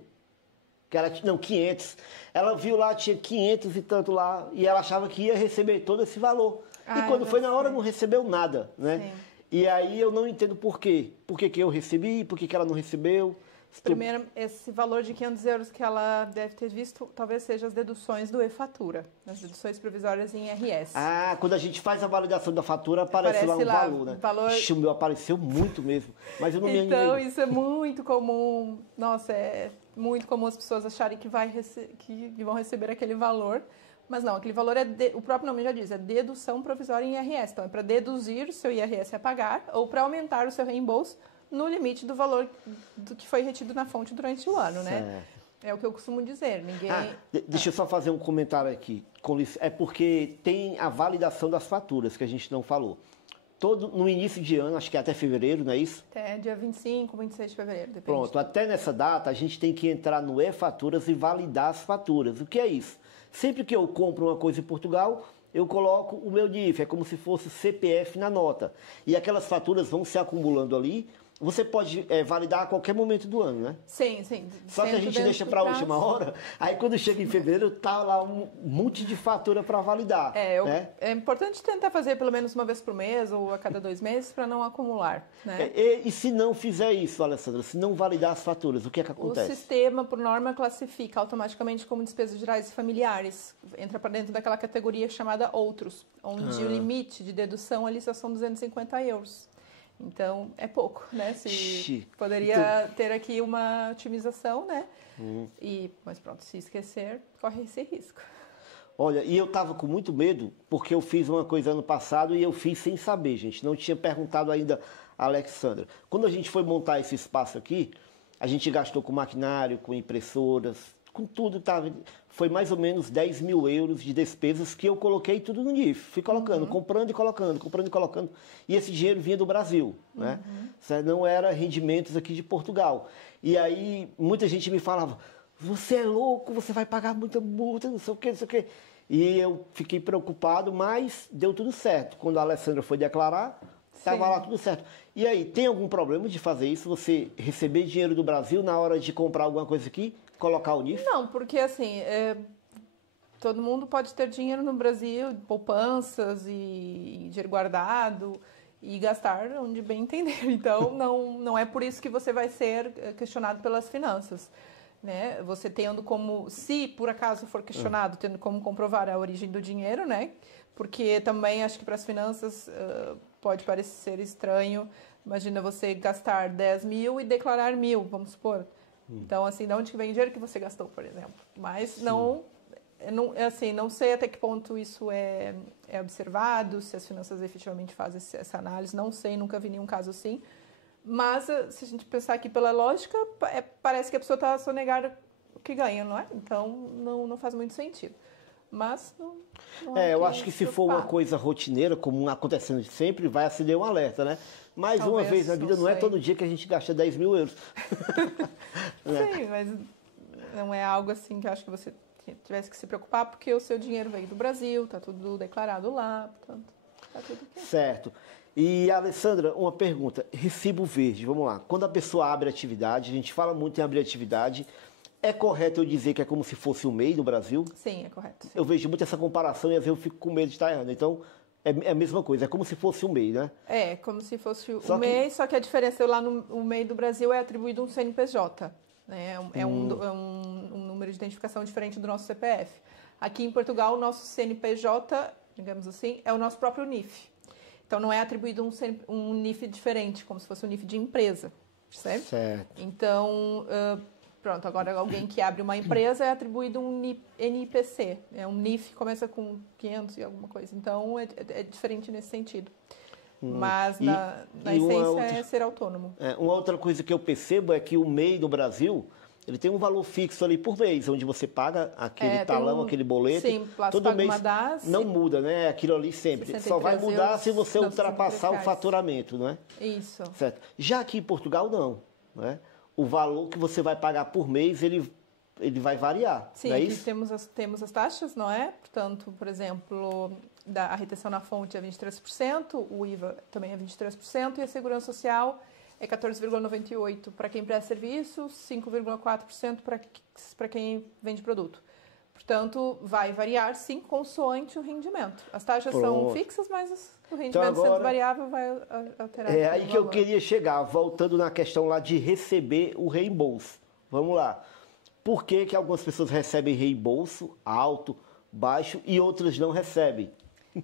Não, 500. Ela viu lá, tinha 500 e tanto lá, e ela achava que ia receber todo esse valor. E quando foi na hora, não recebeu nada, né? Sim. E aí eu não entendo por quê. Por que que eu recebi, por que que ela não recebeu. Primeiro, esse valor de 500 euros que ela deve ter visto, talvez seja as deduções do e-fatura, as deduções provisórias em IRS. Ah, quando a gente faz a validação da fatura, aparece lá um valor, né? Ixi, o meu apareceu muito mesmo, mas eu não me animei. Então, isso é muito comum. Nossa, é muito comum as pessoas acharem que vão receber aquele valor. Mas não, aquele valor o próprio nome já diz, é dedução provisória em IRS. Então, é para deduzir o seu IRS a pagar ou para aumentar o seu reembolso no limite do valor do que foi retido na fonte durante o ano, né? É o que eu costumo dizer. Ninguém... Deixa eu só fazer um comentário aqui. É porque tem a validação das faturas, que a gente não falou. No início de ano, acho que até fevereiro, não é isso? Até dia 25, 26 de fevereiro, depende. Pronto, até nessa data a gente tem que entrar no e-faturas e validar as faturas. O que é isso? Sempre que eu compro uma coisa em Portugal, eu coloco o meu NIF, é como se fosse CPF na nota. E aquelas faturas vão se acumulando ali. Você pode validar a qualquer momento do ano, né? Sim, sim. Só que a gente deixa para a última hora, aí quando chega em fevereiro, tá lá um monte de fatura para validar. Né? É importante tentar fazer pelo menos uma vez por mês ou a cada 2 meses para não acumular, né? E se não fizer isso, Alessandra, se não validar as faturas, o que é que acontece? O sistema, por norma, classifica automaticamente como despesas gerais e familiares. Entra para dentro daquela categoria chamada outros, onde o limite de dedução ali só são 250 euros. Então, é pouco, né? Poderia ter aqui uma otimização, né? Mas pronto, se esquecer, corre esse risco. Olha, e eu estava com muito medo, porque eu fiz uma coisa ano passado e eu fiz sem saber, gente. Não tinha perguntado ainda a Alexandra. Quando a gente foi montar esse espaço aqui, a gente gastou com maquinário, com impressoras, com tudo. Foi mais ou menos 10 mil euros de despesas que eu coloquei tudo no NIF. Fui colocando, comprando e colocando, comprando e colocando. E esse dinheiro vinha do Brasil, né? Não era rendimentos aqui de Portugal. E aí muita gente me falava, você é louco, você vai pagar muita multa, não sei o quê, não sei o quê. E eu fiquei preocupado, mas deu tudo certo. Quando a Alessandra foi declarar, estava lá tudo certo. E aí, tem algum problema de fazer isso? Você receber dinheiro do Brasil na hora de comprar alguma coisa aqui? Colocar o NIF? Não, porque assim, todo mundo pode ter dinheiro no Brasil, poupanças e dinheiro guardado e gastar onde bem entender. Então, não é por isso que você vai ser questionado pelas finanças, né? Você tendo como, se por acaso for questionado, tendo como comprovar a origem do dinheiro, né? Porque também acho que para as finanças pode parecer estranho. Imagina você gastar 10 mil e declarar 1.000, vamos supor. Então, assim, de onde que vem o dinheiro que você gastou, por exemplo? Mas não sei até que ponto isso é observado, se as finanças efetivamente fazem essa análise, não sei, nunca vi nenhum caso assim. Mas, se a gente pensar aqui pela lógica, parece que a pessoa está a sonegar o que ganha, não é? Então, não faz muito sentido. Mas não eu acho que se for uma coisa rotineira, como acontecendo sempre, vai acender um alerta, né? Mas talvez, uma vez na vida, não é todo dia que a gente gasta 10 mil euros. Sim, mas não é algo assim que eu acho que você tivesse que se preocupar, porque o seu dinheiro veio do Brasil, está tudo declarado lá, portanto, está tudo ok. Certo. E, Alessandra, uma pergunta. Recibo verde, vamos lá. Quando a pessoa abre atividade, a gente fala muito em abrir atividade, é correto eu dizer que é como se fosse o MEI no Brasil? Sim, é correto. Sim. Eu vejo muito essa comparação e às vezes eu fico com medo de estar errando. Então, é a mesma coisa, é como se fosse o MEI, né? É, como se fosse o MEI, só que a diferença lá no MEI do Brasil é atribuído um CNPJ. Né? É um número de identificação diferente do nosso CPF. Aqui em Portugal, o nosso CNPJ, digamos assim, é o nosso próprio NIF. Então, não é atribuído um NIF diferente, como se fosse um NIF de empresa, percebe? Certo. Então, pronto, agora alguém que abre uma empresa é atribuído um NIPC. Um NIF começa com 500 e alguma coisa. Então, é diferente nesse sentido. Mas, na essência, é ser autônomo. Uma outra coisa que eu percebo é que o MEI do Brasil, ele tem um valor fixo ali por mês, onde você paga aquele talão, aquele boleto. Sim, todo mês não muda, né? Aquilo ali sempre. Só vai mudar se você ultrapassar o faturamento, não é? Isso. Certo. Já aqui em Portugal, não. Né? O valor que você vai pagar por mês, ele vai variar. Sim, não é aqui isso? temos as taxas, não é? Portanto, por exemplo, a retenção na fonte é 23%, o IVA também é 23% e a segurança social é 14,98% para quem presta serviço, 5,4% para quem vende produto. Portanto, vai variar, sim, consoante o rendimento. As taxas são fixas, mas o rendimento Então, agora, sendo variável vai alterar. É aí que eu queria chegar, voltando na questão lá de receber o reembolso. Vamos lá. Por que que algumas pessoas recebem reembolso alto, baixo e outras não recebem?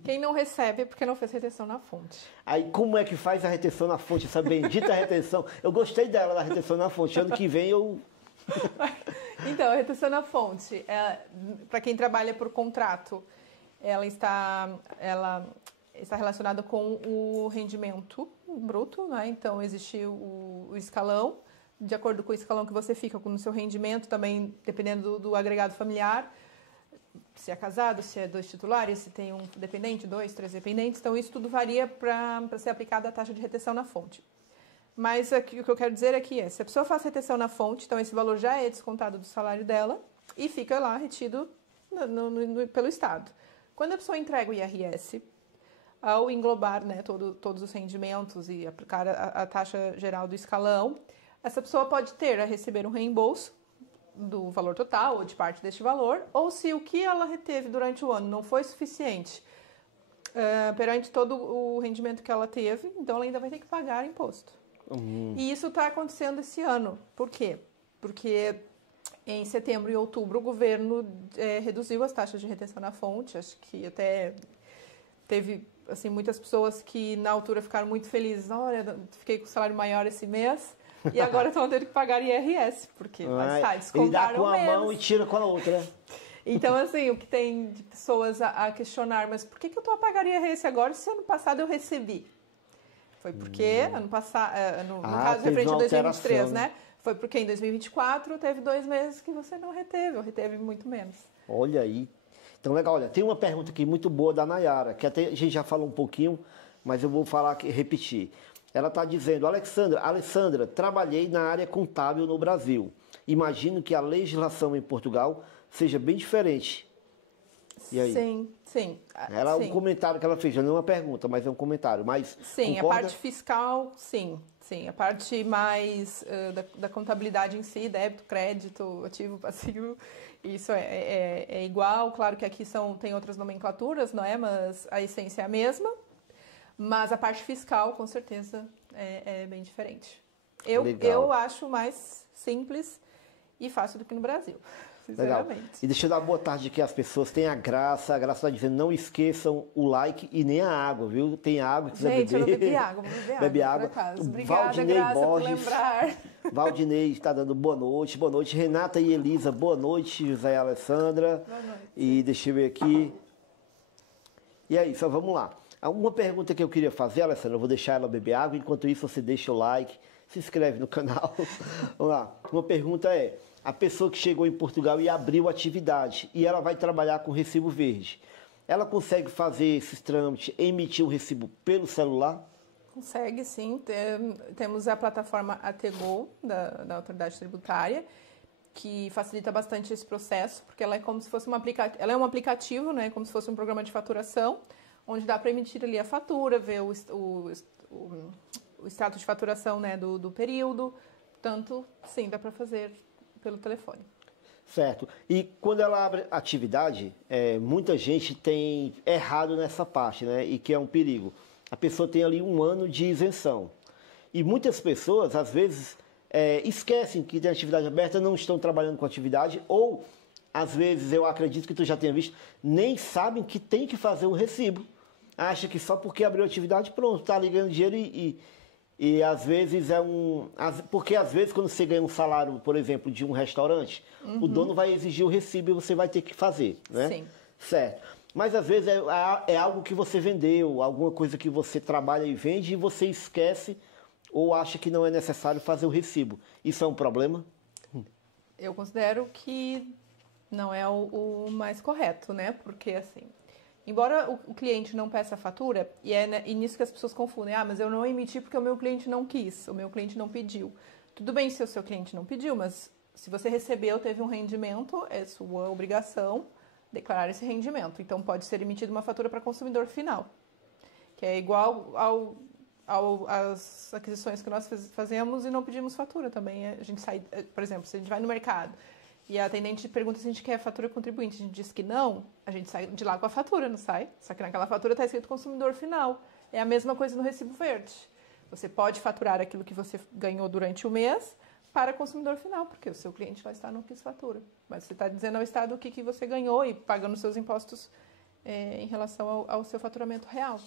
Quem não recebe é porque não fez retenção na fonte. Aí como é que faz a retenção na fonte, essa bendita retenção? Eu gostei dela, da retenção na fonte. Ano que vem eu... Então, a retenção na fonte, para quem trabalha por contrato, ela está relacionada com o rendimento bruto, né? Então, existe o escalão, de acordo com o escalão que você fica no seu rendimento, também dependendo do agregado familiar, se é casado, se é 2 titulares, se tem um dependente, 2, 3 dependentes, então isso tudo varia para ser aplicada a taxa de retenção na fonte. Mas aqui, o que eu quero dizer aqui se a pessoa faz retenção na fonte, então esse valor já é descontado do salário dela e fica lá retido pelo Estado. Quando a pessoa entrega o IRS, ao englobar, né, todos os rendimentos e aplicar a taxa geral do escalão, essa pessoa pode ter a receber um reembolso do valor total ou de parte deste valor, ou se o que ela reteve durante o ano não foi suficiente perante todo o rendimento que ela teve, então ela ainda vai ter que pagar imposto. E isso está acontecendo esse ano. Por quê? Porque em setembro e outubro o governo reduziu as taxas de retenção na fonte. Acho que até teve assim, muitas pessoas que na altura ficaram muito felizes. Olha, fiquei com salário maior esse mês e agora estão tendo que pagar IRS, porque descontaram ele dá com a menos. mão e tira com a outra, né? Então, assim, o que tem de pessoas a questionar, mas por que eu estou a pagar IRS agora se ano passado eu recebi? Foi porque, ano passado, no caso referente a 2023, né? Foi porque em 2024 teve 2 meses que você não reteve, ou reteve muito menos. Olha aí. Então, legal. Olha, tem uma pergunta aqui muito boa da Nayara, que até a gente já falou um pouquinho, mas eu vou falar aqui, repetir. Ela está dizendo, Alessandra, trabalhei na área contábil no Brasil. Imagino que a legislação em Portugal seja bem diferente. E aí? Sim. Um comentário que ela fez, não é uma pergunta, mas é um comentário. Mas, sim, concorda? A parte fiscal, sim. A parte mais da contabilidade em si, débito, crédito, ativo, passivo, isso é igual. Claro que aqui tem outras nomenclaturas, não é? Mas a essência é a mesma. Mas a parte fiscal, com certeza, é bem diferente. Eu acho mais simples e fácil do que no Brasil. Legal. E deixa eu dar boa tarde aqui às pessoas. Tem a Graça está dizendo, não esqueçam o like e nem a água, viu? Tem água que quiser beber. Eu bebi água, vou beber Bebe água. Obrigada, Valdinei Graça, Borges, por lembrar. Valdinei está dando boa noite. Renata e Elisa, boa noite. José e Alessandra. Boa noite. E deixa eu ver aqui. E aí, só vamos lá. Uma pergunta que eu queria fazer, Alessandra, eu vou deixar ela beber água. Enquanto isso, você deixa o like, se inscreve no canal. Vamos lá. Uma pergunta a pessoa que chegou em Portugal e abriu atividade e ela vai trabalhar com recibo verde, ela consegue fazer esses trâmites, emitir o recibo pelo celular? Consegue, sim. Temos a plataforma ATGO, da Autoridade Tributária, que facilita bastante esse processo, porque ela é como se fosse ela é um aplicativo, né, como se fosse um programa de faturação, onde dá para emitir ali a fatura, ver o status de faturação, né, do período. Portanto, sim, dá para fazer pelo telefone. Certo. E quando ela abre atividade, muita gente tem errado nessa parte, né? E que é um perigo. A pessoa tem ali 1 ano de isenção. E muitas pessoas, às vezes, esquecem que tem atividade aberta, não estão trabalhando com atividade, ou, às vezes, eu acredito que tu já tenha visto, nem sabem que tem que fazer um recibo. Acha que só porque abriu atividade, pronto, está ali ganhando dinheiro e às vezes porque às vezes quando você ganha um salário, por exemplo, de um restaurante, o dono vai exigir o recibo e você vai ter que fazer, né? Sim. Certo. Mas às vezes é algo que você vendeu, alguma coisa que você trabalha e vende e você esquece ou acha que não é necessário fazer o recibo. Isso é um problema? Eu considero que não é o mais correto, né? Porque assim, embora o cliente não peça a fatura, e nisso que as pessoas confundem, mas eu não emiti porque o meu cliente não quis, o meu cliente não pediu. Tudo bem se o seu cliente não pediu, mas se você recebeu, teve um rendimento, é sua obrigação declarar esse rendimento. Então, pode ser emitida uma fatura para consumidor final, que é igual às aquisições que nós fazemos e não pedimos fatura também. A gente sai, por exemplo, se a gente vai no mercado E a atendente pergunta se a gente quer fatura contribuinte. A gente diz que não, a gente sai de lá com a fatura, não sai? Só que naquela fatura está escrito consumidor final. É a mesma coisa no recibo verde. Você pode faturar aquilo que você ganhou durante o mês para consumidor final, porque o seu cliente lá está não quis fatura. Mas você está dizendo ao Estado o que você ganhou e pagando seus impostos em relação ao seu faturamento real.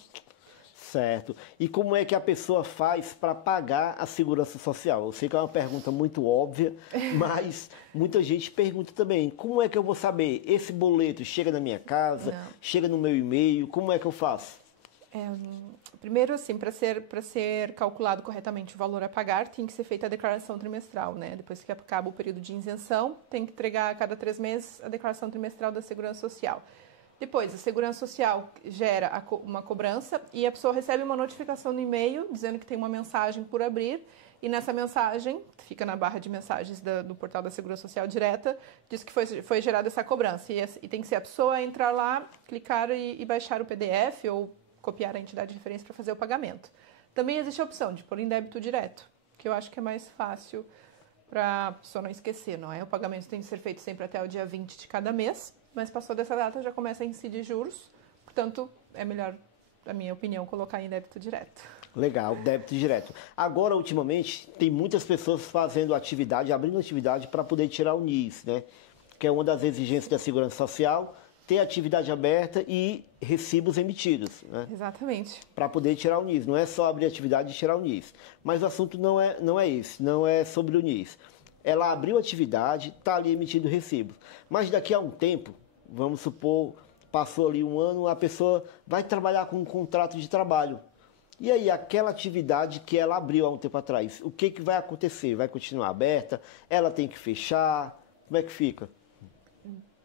Certo. E como é que a pessoa faz para pagar a segurança social? Eu sei que é uma pergunta muito óbvia, mas muita gente pergunta também, como é que eu vou saber? Esse boleto chega na minha casa, chega no meu e-mail, como é que eu faço? Primeiro, assim, para ser calculado corretamente o valor a pagar, tem que ser feita a declaração trimestral, né? Depois que acaba o período de isenção, tem que entregar a cada 3 meses a declaração trimestral da Segurança Social. Depois, a Segurança Social gera uma cobrança e a pessoa recebe uma notificação no e-mail dizendo que tem uma mensagem por abrir e nessa mensagem, fica na barra de mensagens do portal da Segurança Social direta, diz que foi gerada essa cobrança e tem que ser a pessoa entrar lá, clicar e baixar o PDF ou copiar a entidade de referência para fazer o pagamento. Também existe a opção de pôr em débito direto, que eu acho que é mais fácil para a pessoa não esquecer, não é? O pagamento tem que ser feito sempre até o dia 20 de cada mês, mas passou dessa data já começa a incidir juros, portanto é melhor, na minha opinião, colocar em débito direto. Legal, débito direto. Agora, ultimamente, tem muitas pessoas fazendo atividade, abrindo atividade para poder tirar o NIS, né? Que é uma das exigências da Segurança Social, ter atividade aberta e recibos emitidos, né? Exatamente. Para poder tirar o NIS. Não é só abrir atividade e tirar o NIS. Mas o assunto não é esse, não é sobre o NIS. Ela abriu atividade, está ali emitindo recibos. Mas daqui a um tempo, vamos supor, passou ali um ano, a pessoa vai trabalhar com um contrato de trabalho. E aí, aquela atividade que ela abriu há um tempo atrás, o que vai acontecer? Vai continuar aberta? Ela tem que fechar? Como é que fica?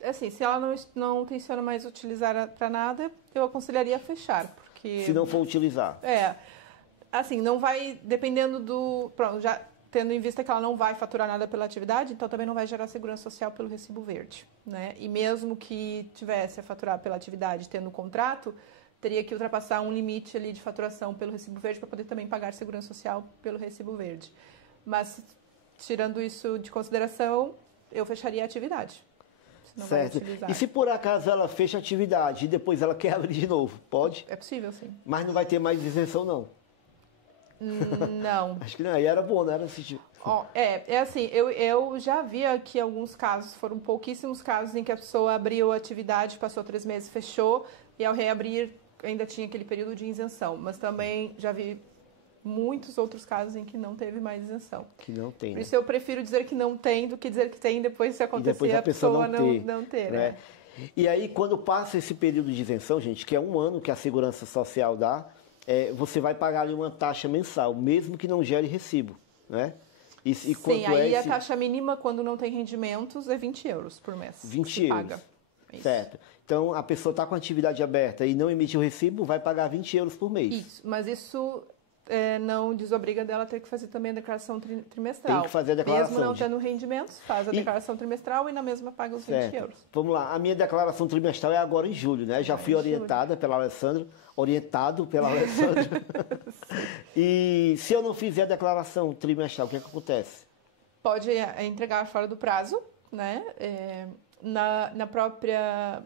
Assim, se ela não tenciona mais utilizar para nada, eu aconselharia fechar, porque... Se não for utilizar. Assim, não vai, dependendo do... Pronto, já tendo em vista que ela não vai faturar nada pela atividade, então também não vai gerar segurança social pelo recibo verde, né? E mesmo que tivesse a faturar pela atividade tendo um contrato, teria que ultrapassar um limite ali de faturação pelo recibo verde para poder também pagar segurança social pelo recibo verde. Mas, tirando isso de consideração, eu fecharia a atividade. Certo. E se por acaso ela fecha a atividade e depois ela quer abrir de novo, pode? É possível, sim. Mas não vai ter mais isenção, não? Não. Acho que não, aí era bom, né? Era assistir. É assim, eu já vi aqui alguns casos, foram pouquíssimos casos em que a pessoa abriu a atividade, passou 3 meses, fechou, e ao reabrir ainda tinha aquele período de isenção. Mas também já vi muitos outros casos em que não teve mais isenção. Que não tem. Por isso eu prefiro dizer que não tem do que dizer que tem depois se acontecer depois a pessoa não ter, né? E aí, quando passa esse período de isenção, gente, que é 1 ano que a Segurança Social dá, você vai pagar ali uma taxa mensal, mesmo que não gere recibo, né? Sim, aí a taxa mínima, quando não tem rendimentos, é 20 euros por mês. 20 euros. Paga. Certo. Então, a pessoa está com a atividade aberta e não emitiu o recibo, vai pagar 20 euros por mês. Isso, mas isso não desobriga dela a ter que fazer também a declaração trimestral. Tem que fazer a declaração. Mesmo não tendo rendimentos, faz a declaração trimestral e na mesma paga os 20 euros. Vamos lá, a minha declaração trimestral é agora em julho, né? Já fui orientado pela Alessandra. E se eu não fizer a declaração trimestral, o que acontece? Pode entregar fora do prazo, né? Na própria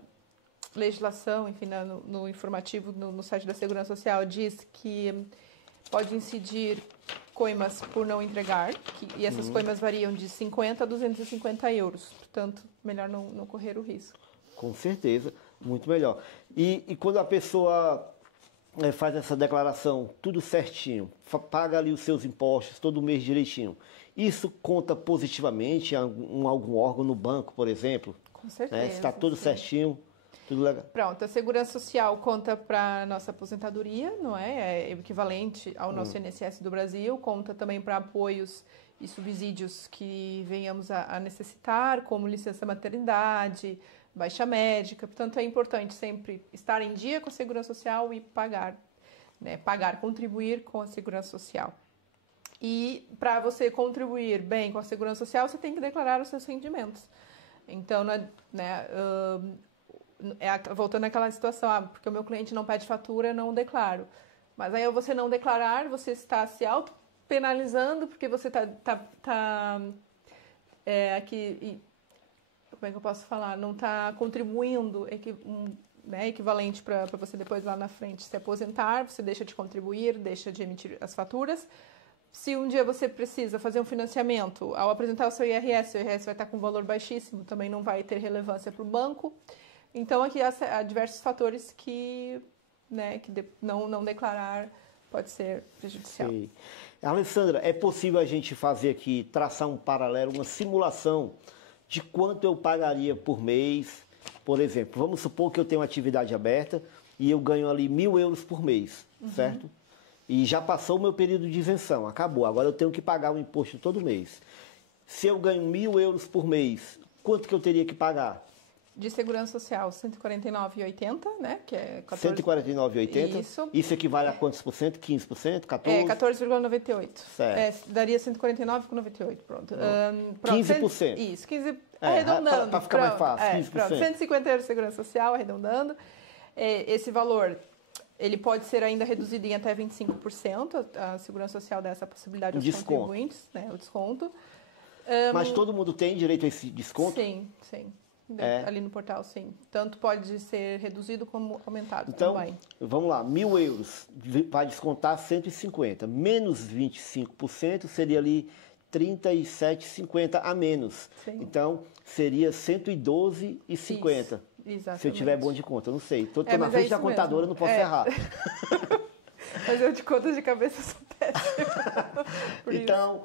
legislação, enfim, no informativo, no site da Segurança Social, diz que pode incidir coimas por não entregar, e essas coimas variam de 50 a 250 euros. Portanto, melhor não correr o risco. Com certeza, muito melhor. E quando a pessoa faz essa declaração tudo certinho, paga ali os seus impostos todo mês direitinho, isso conta positivamente em algum órgão no banco, por exemplo? Com certeza. Se está tudo certinho, tudo legal. Pronto, a Segurança Social conta para a nossa aposentadoria, não é? É equivalente ao nosso INSS do Brasil, conta também para apoios e subsídios que venhamos a necessitar, como licença maternidade, baixa médica. Portanto, é importante sempre estar em dia com a Segurança Social e pagar, né? Contribuir com a Segurança Social. E para você contribuir bem com a Segurança Social, você tem que declarar os seus rendimentos. Então, voltando àquela situação, porque o meu cliente não pede fatura, eu não declaro. Mas aí, ao você não declarar, você está se auto-penalizando, porque você está aqui como é que eu posso falar? Não está contribuindo né, equivalente para você depois lá na frente se aposentar, você deixa de contribuir, deixa de emitir as faturas. Se um dia você precisa fazer um financiamento, ao apresentar o seu IRS vai estar com um valor baixíssimo, também não vai ter relevância para o banco. Então, aqui há diversos fatores que, né, não declarar pode ser prejudicial. Sim. Alessandra, é possível a gente fazer aqui, traçar um paralelo, uma simulação de quanto eu pagaria por mês? Por exemplo, vamos supor que eu tenho uma atividade aberta e eu ganho ali 1.000 euros por mês, certo? E já passou o meu período de isenção, acabou. Agora eu tenho que pagar o imposto todo mês. Se eu ganho 1.000 euros por mês, quanto que eu teria que pagar? De segurança social, 149,80, né? Que é 149,80? Isso equivale a quantos por cento? 15%? 14%? 14,98. Certo. Daria 149,98, pronto. 15%. Isso, 15%. Arredondando. Para ficar mais fácil, 15%. Pronto, 150 euros de segurança social, arredondando. Esse valor, ele pode ser ainda reduzido em até 25%. A segurança social dá essa possibilidade aos contribuintes, né? O desconto. Mas todo mundo tem direito a esse desconto? Sim. Ali no portal, sim. Tanto pode ser reduzido como aumentado. Então, também. Vamos lá, 1.000 euros vai descontar 150. Menos 25% seria ali 37,50 a menos. Sim. Então, seria 112,50. Exatamente. Se eu tiver bom de conta, eu não sei. Estou na mas frente da contadora, mesmo. não posso errar. Mas eu de contas de cabeça sou péssima. Então,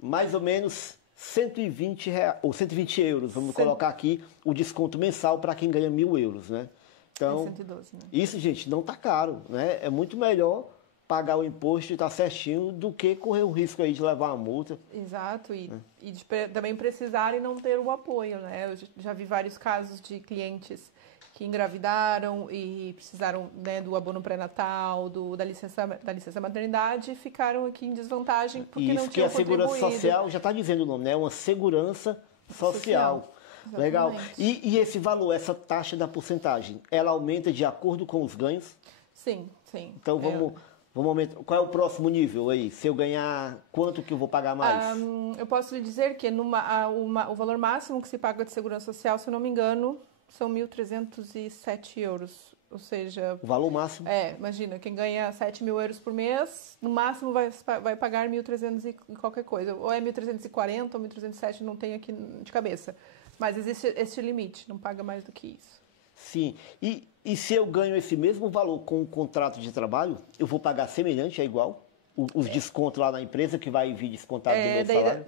mais ou menos 120 ou 120 euros, vamos colocar aqui o desconto mensal para quem ganha 1.000 euros, né? Então, 112, né? Isso, gente, não está caro, né? É muito melhor pagar o imposto e estar certinho do que correr o risco aí de levar uma multa. Exato, e de também precisar e não ter o apoio, né? Eu já vi vários casos de clientes que engravidaram e precisaram, né, do abono pré-natal, da licença maternidade e ficaram aqui em desvantagem porque não tinham contribuído. Isso que a Segurança Social já está dizendo o nome, né? É uma segurança social. Legal. E esse valor, essa taxa da porcentagem, ela aumenta de acordo com os ganhos? Sim. Então vamos aumentar. Qual é o próximo nível aí? Se eu ganhar, quanto que eu vou pagar mais? Eu posso lhe dizer que o valor máximo que se paga de segurança social, se eu não me engano, são 1.307 euros. Ou seja... O valor máximo? Imagina, quem ganha 7.000 euros por mês, no máximo vai pagar 1.300 e qualquer coisa. Ou é 1.340 ou 1.307, não tenho aqui de cabeça. Mas existe esse limite, não paga mais do que isso. Sim. E se eu ganho esse mesmo valor com o contrato de trabalho, eu vou pagar semelhante, é igual? Os descontos lá na empresa, que vai vir descontado do meu salário?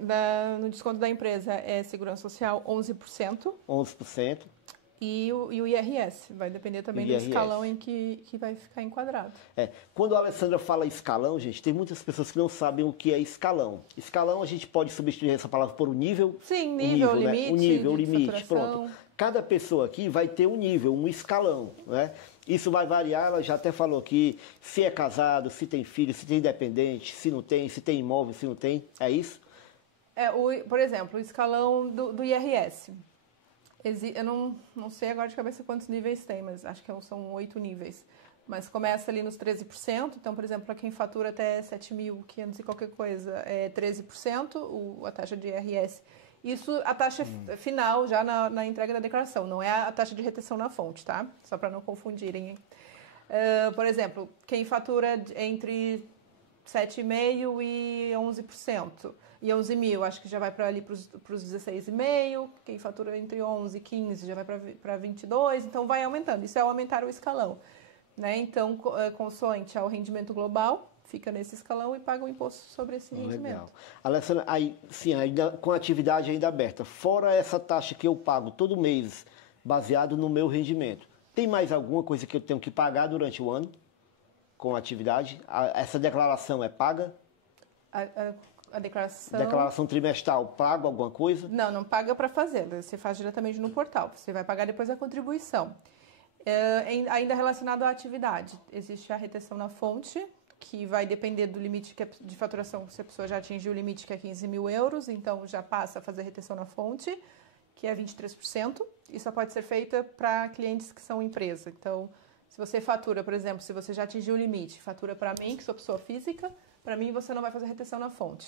No desconto da empresa é segurança social 11%. 11%. E o IRS, vai depender também do escalão em que vai ficar enquadrado. Quando a Alessandra fala escalão, gente, tem muitas pessoas que não sabem o que é escalão. Escalão, a gente pode substituir essa palavra por um nível? Sim, nível, limite. Né? O nível, o limite, pronto. Cada pessoa aqui vai ter um nível, um escalão, né? Isso vai variar, ela já até falou aqui, se é casado, se tem filho, se tem independente, se não tem, se tem imóvel, se não tem, é isso? Por exemplo, o escalão do IRS. Eu não sei agora de cabeça quantos níveis tem, mas acho que são 8 níveis. Mas começa ali nos 13%. Então, por exemplo, para quem fatura até 7.500 e qualquer coisa, é 13% a taxa de IRS. Isso, a taxa final, já na entrega da declaração. Não é a taxa de retenção na fonte, tá? Só para não confundirem. Por exemplo, quem fatura entre 7,5% e 11%. E 11 mil, acho que já vai para ali para os 16,5. Quem fatura entre 11 e 15 já vai para 22. Então, vai aumentando. Isso é aumentar o escalão. Né? Então, consoante ao rendimento global, fica nesse escalão e paga o imposto sobre esse rendimento. Legal. Alessandra, ainda, com a atividade ainda aberta, fora essa taxa que eu pago todo mês, baseado no meu rendimento, tem mais alguma coisa que eu tenho que pagar durante o ano com a atividade? Essa declaração é paga? A declaração... Declaração trimestral, paga alguma coisa? Não paga para fazer. Você faz diretamente no portal. Você vai pagar depois a contribuição. Ainda relacionado à atividade, existe a retenção na fonte, que vai depender do limite de faturação. Se a pessoa já atingiu o limite, que é 15.000 euros, então já passa a fazer retenção na fonte, que é 23%. Isso só pode ser feita para clientes que são empresa. Então, se você fatura, por exemplo, se você já atingiu o limite, fatura para mim, que sou pessoa física, para mim você não vai fazer retenção na fonte.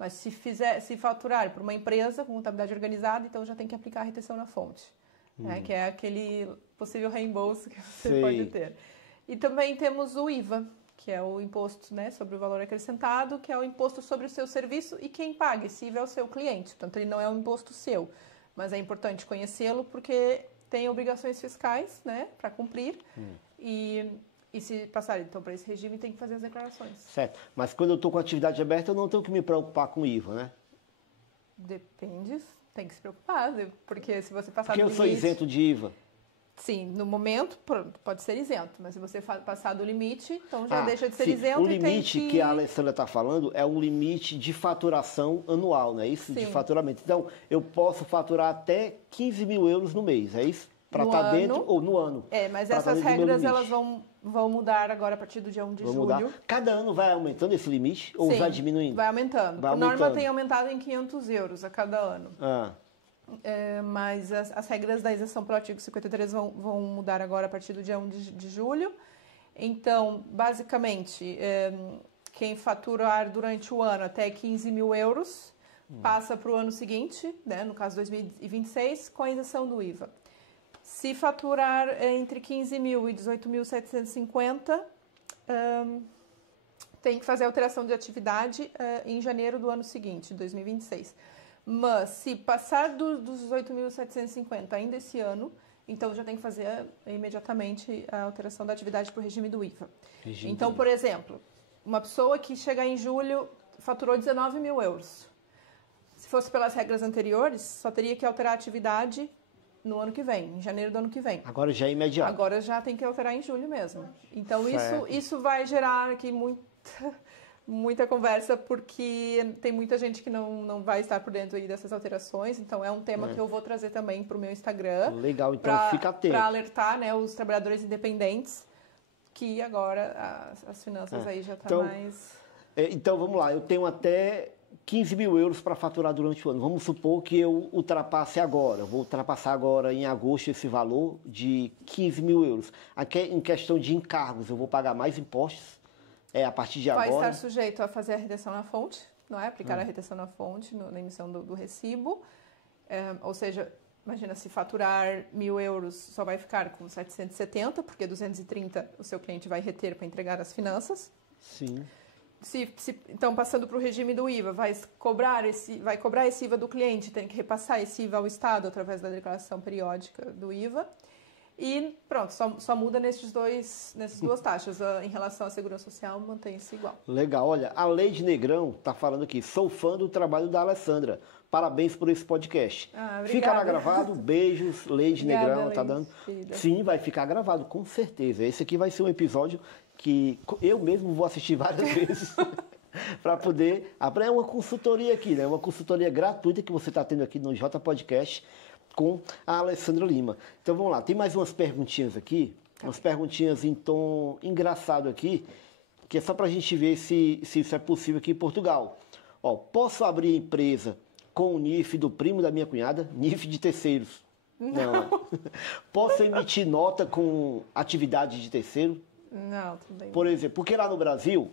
Mas se faturar por uma empresa com contabilidade organizada, então já tem que aplicar a retenção na fonte, né? Que é aquele possível reembolso que você pode ter. E também temos o IVA, que é o imposto, né, sobre o valor acrescentado, que é o imposto sobre o seu serviço, e quem paga esse IVA é o seu cliente. Portanto, ele não é um imposto seu, mas é importante conhecê-lo porque tem obrigações fiscais, né, para cumprir, e se passar então para esse regime tem que fazer as declarações. Certo, mas quando eu estou com a atividade aberta eu não tenho que me preocupar com o IVA, né? Depende, tem que se preocupar, porque se você passar porque do eu sou limite... isento de IVA. Sim, no momento pode ser isento, mas se você passar do limite, então já deixa de ser sim. isento. O limite que a Alessandra está falando é um limite de faturação anual, não é isso? Sim. De faturamento. Então, eu posso faturar até 15 mil euros no mês, é isso? Para estar dentro ou no ano. Mas essas regras elas vão mudar agora a partir do dia 1 de julho. Mudar. Cada ano vai aumentando esse limite ou vai diminuindo? Vai aumentando. A norma tem aumentado em 500 euros a cada ano. Mas as regras da isenção pro artigo 53 vão mudar agora a partir do dia 1 de julho. Então, basicamente, quem faturar durante o ano até 15 mil euros passa para o ano seguinte, né, no caso 2026, com a isenção do IVA. Se faturar entre 15 mil e 18.750, tem que fazer alteração de atividade em janeiro do ano seguinte, 2026. Mas se passar dos 18.750 ainda esse ano, então já tem que fazer imediatamente a alteração da atividade para o regime do IVA. Então, por exemplo, uma pessoa que chegar em julho faturou 19 mil euros. Se fosse pelas regras anteriores, só teria que alterar a atividade no ano que vem, em janeiro do ano que vem. Agora já é imediato. Agora já tem que alterar em julho mesmo. Então isso vai gerar aqui muita conversa, porque tem muita gente que não vai estar por dentro aí dessas alterações. Então é um tema que eu vou trazer também para o meu Instagram. Legal, então fica atento. Para alertar, né, os trabalhadores independentes que agora as finanças aí já estão mais... Então vamos lá, eu tenho até 15 mil euros para faturar durante o ano. Vamos supor que eu ultrapasse agora, vou ultrapassar agora em agosto esse valor de 15 mil euros. Aqui, em questão de encargos, eu vou pagar mais impostos a partir de agora? Vai estar sujeito a fazer a retenção na fonte, não é? Aplicar a retenção na fonte, na emissão do recibo. Ou seja, imagina, se faturar 1.000 euros, só vai ficar com 770, porque 230 o seu cliente vai reter para entregar as finanças. Sim. Então, passando para o regime do IVA, vai cobrar esse IVA do cliente, tem que repassar esse IVA ao Estado através da declaração periódica do IVA. E pronto, só muda nessas duas taxas. Em relação à segurança social, mantém-se igual. Legal. Olha, a Leide Negrão está falando aqui, sou fã do trabalho da Alessandra. Parabéns por esse podcast. Ficará gravado. Beijos, Leide Negrão. Tá dando? Sim, vai ficar gravado, com certeza. Esse aqui vai ser um episódio que eu mesmo vou assistir várias vezes para poder... É uma consultoria aqui, né? Uma consultoria gratuita que você está tendo aqui no J Podcast com a Alessandra Lima. Então vamos lá, tem mais umas perguntinhas aqui, umas perguntinhas em tom engraçado aqui, que é só para a gente ver se isso é possível aqui em Portugal. Ó, posso abrir empresa com o NIF do primo da minha cunhada? NIF de terceiros. Não. Posso emitir nota com atividade de terceiro? Não, também. Por exemplo, porque lá no Brasil,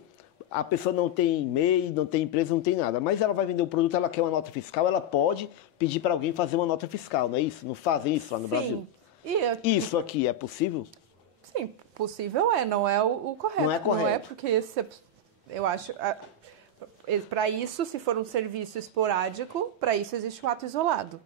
a pessoa não tem MEI, não tem empresa, não tem nada, mas ela vai vender o produto, ela quer uma nota fiscal, ela pode pedir para alguém fazer uma nota fiscal, não é isso? Não fazem isso lá no Brasil? Isso aqui é possível? Sim, possível não é o correto. Não é correto. Não é porque eu acho... Para isso, se for um serviço esporádico, para isso existe o ato isolado.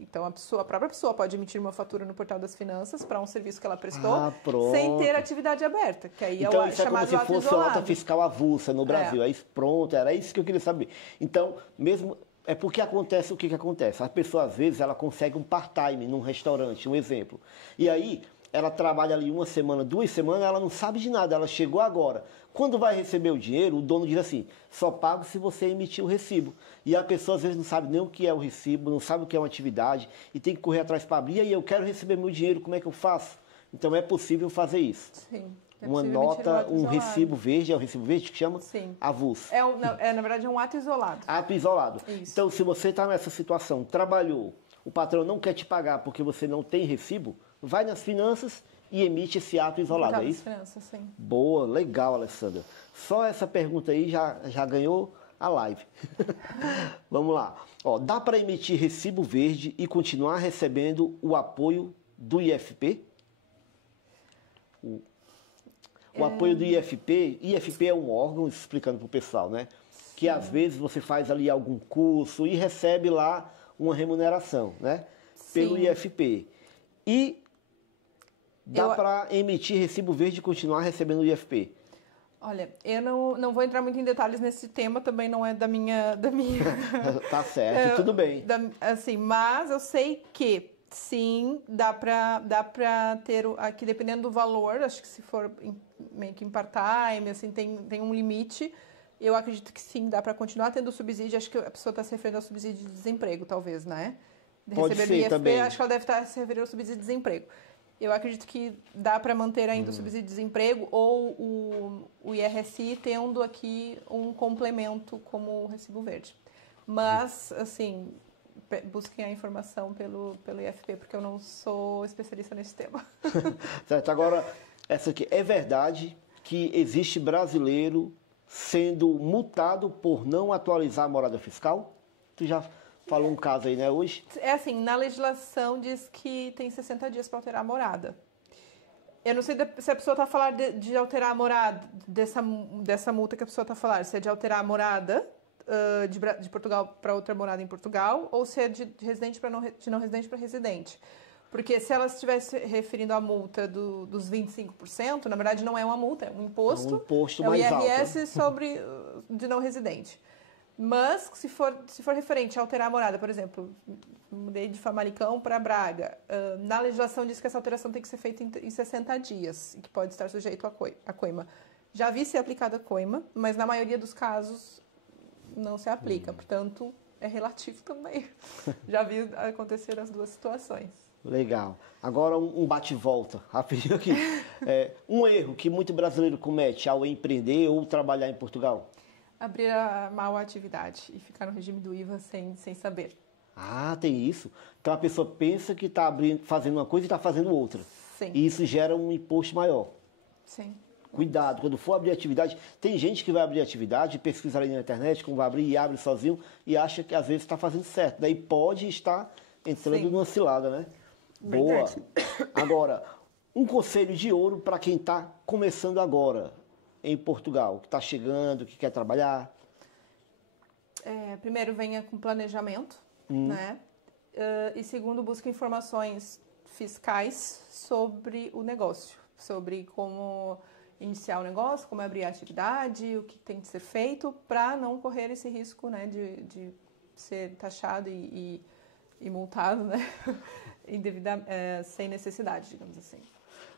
Então, a própria pessoa pode emitir uma fatura no Portal das Finanças para um serviço que ela prestou sem ter atividade aberta, que aí então, é o chamado ato isolado. Então, isso é como se fosse uma nota fiscal avulsa no Brasil. Aí, pronto, era isso que eu queria saber. Então, mesmo... É porque acontece o que acontece. A pessoa, às vezes, ela consegue um part-time num restaurante, um exemplo. E aí, ela trabalha ali 1 semana, 2 semanas, ela não sabe de nada, ela chegou agora. Quando vai receber o dinheiro, o dono diz assim, só pago se você emitir o recibo. E a pessoa, às vezes, não sabe nem o que é o recibo, não sabe o que é uma atividade, e tem que correr atrás para abrir, e aí eu quero receber meu dinheiro, como é que eu faço? Então, é possível fazer isso. Sim. Uma nota, um recibo verde, é o recibo verde que chama? Sim. Avulso. Na verdade, é um ato isolado. Ato isolado. Isso. Então, se você está nessa situação, trabalhou, o patrão não quer te pagar porque você não tem recibo, vai nas finanças e emite esse ato isolado, é isso? Finanças, sim. Boa, legal, Alessandra. Só essa pergunta aí já ganhou a live. Vamos lá. Ó, dá para emitir recibo verde e continuar recebendo o apoio do IFP? O apoio do IFP é um órgão, explicando para o pessoal, né? Que às vezes você faz ali algum curso e recebe lá uma remuneração, né? Pelo IFP. E dá para emitir recibo verde e continuar recebendo o IFP? Olha, eu não vou entrar muito em detalhes nesse tema, também não é da minha... Tá certo, tudo bem. Assim, mas eu sei que sim, dá pra ter aqui, dependendo do valor, acho que se for meio que em part-time, assim, tem um limite. Eu acredito que sim, dá para continuar tendo subsídio. Acho que a pessoa está se referindo ao subsídio de desemprego, talvez, né? Pode ser IFP, também. Acho que ela deve estar se referindo ao subsídio de desemprego. Eu acredito que dá para manter ainda o subsídio de desemprego ou o IRSI tendo aqui um complemento como o recibo verde. Mas, assim, busquem a informação pelo IFP, porque eu não sou especialista nesse tema. Certo, agora, essa aqui, é verdade que existe brasileiro sendo multado por não atualizar a morada fiscal? Tu já falou um caso aí, né, hoje? É assim, na legislação diz que tem 60 dias para alterar a morada. Eu não sei se a pessoa está a falar de alterar a morada, dessa multa que a pessoa está a falar, se é de alterar a morada de Portugal para outra morada em Portugal, ou se é de residente para de não residente para residente. Porque se ela estivesse referindo à multa dos 25%, na verdade não é uma multa, é um imposto. É um imposto mais alto. É o IRS sobre de não residente. Mas se for referente a alterar a morada, por exemplo, mudei de Famalicão para Braga, na legislação diz que essa alteração tem que ser feita em 60 dias e que pode estar sujeito à coima. Já vi ser aplicada a coima, mas na maioria dos casos não se aplica, portanto é relativo também. Já vi acontecer as duas situações. Legal. Agora um bate-volta, rapidinho aqui. Um erro que muito brasileiro comete ao empreender ou trabalhar em Portugal? Abrir a mal atividade e ficar no regime do IVA sem saber. Ah, tem isso. Então a pessoa pensa que está fazendo uma coisa e está fazendo outra. Sim. E isso gera um imposto maior. Sim. Cuidado, quando for abrir atividade, tem gente que vai abrir atividade, pesquisa ali na internet, como vai abrir e abre sozinho e acha que às vezes está fazendo certo. Daí pode estar entrando numa cilada, né? Boa. Agora, um conselho de ouro para quem está começando agora em Portugal, que está chegando, que quer trabalhar. Primeiro, venha com planejamento, né? E segundo, busque informações fiscais sobre o negócio, sobre como iniciar o negócio, como abrir a atividade, o que tem que ser feito para não correr esse risco, né, de ser taxado e multado, né, sem necessidade, digamos assim.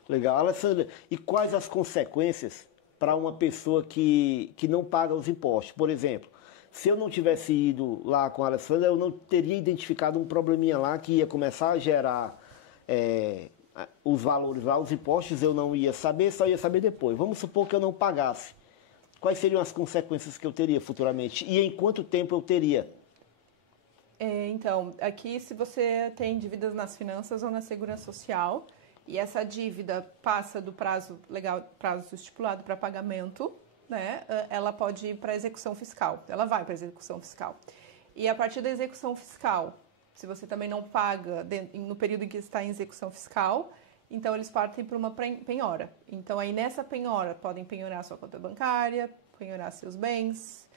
Legal. Alessandra, e quais as consequências para uma pessoa que não paga os impostos? Por exemplo, se eu não tivesse ido lá com a Alessandra, eu não teria identificado um probleminha lá que ia começar a gerar os valores lá, os impostos, eu não ia saber, só ia saber depois. Vamos supor que eu não pagasse. Quais seriam as consequências que eu teria futuramente? E em quanto tempo eu teria? Então, aqui se você tem dívidas nas finanças ou na segurança social, e essa dívida passa do prazo legal, prazo estipulado para pagamento, né, ela pode ir para execução fiscal. Ela vai para execução fiscal. E a partir da execução fiscal, se você também não paga no período em que está em execução fiscal, então eles partem para uma penhora. Então aí nessa penhora podem penhorar sua conta bancária, penhorar seus bens,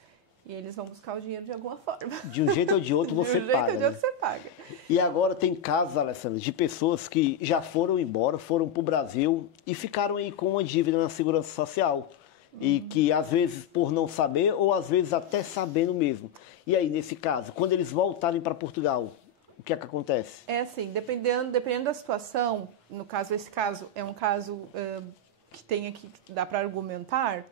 e eles vão buscar o dinheiro de alguma forma. De um jeito ou de outro você paga. De um jeito ou de outro você paga. E agora tem casos, Alessandra, de pessoas que já foram embora, foram para o Brasil e ficaram aí com uma dívida na segurança social. E que às vezes por não saber ou às vezes até sabendo mesmo. E aí nesse caso, quando eles voltarem para Portugal, o que é que acontece? É assim, dependendo da situação, no caso, esse caso é um caso que dá para argumentar,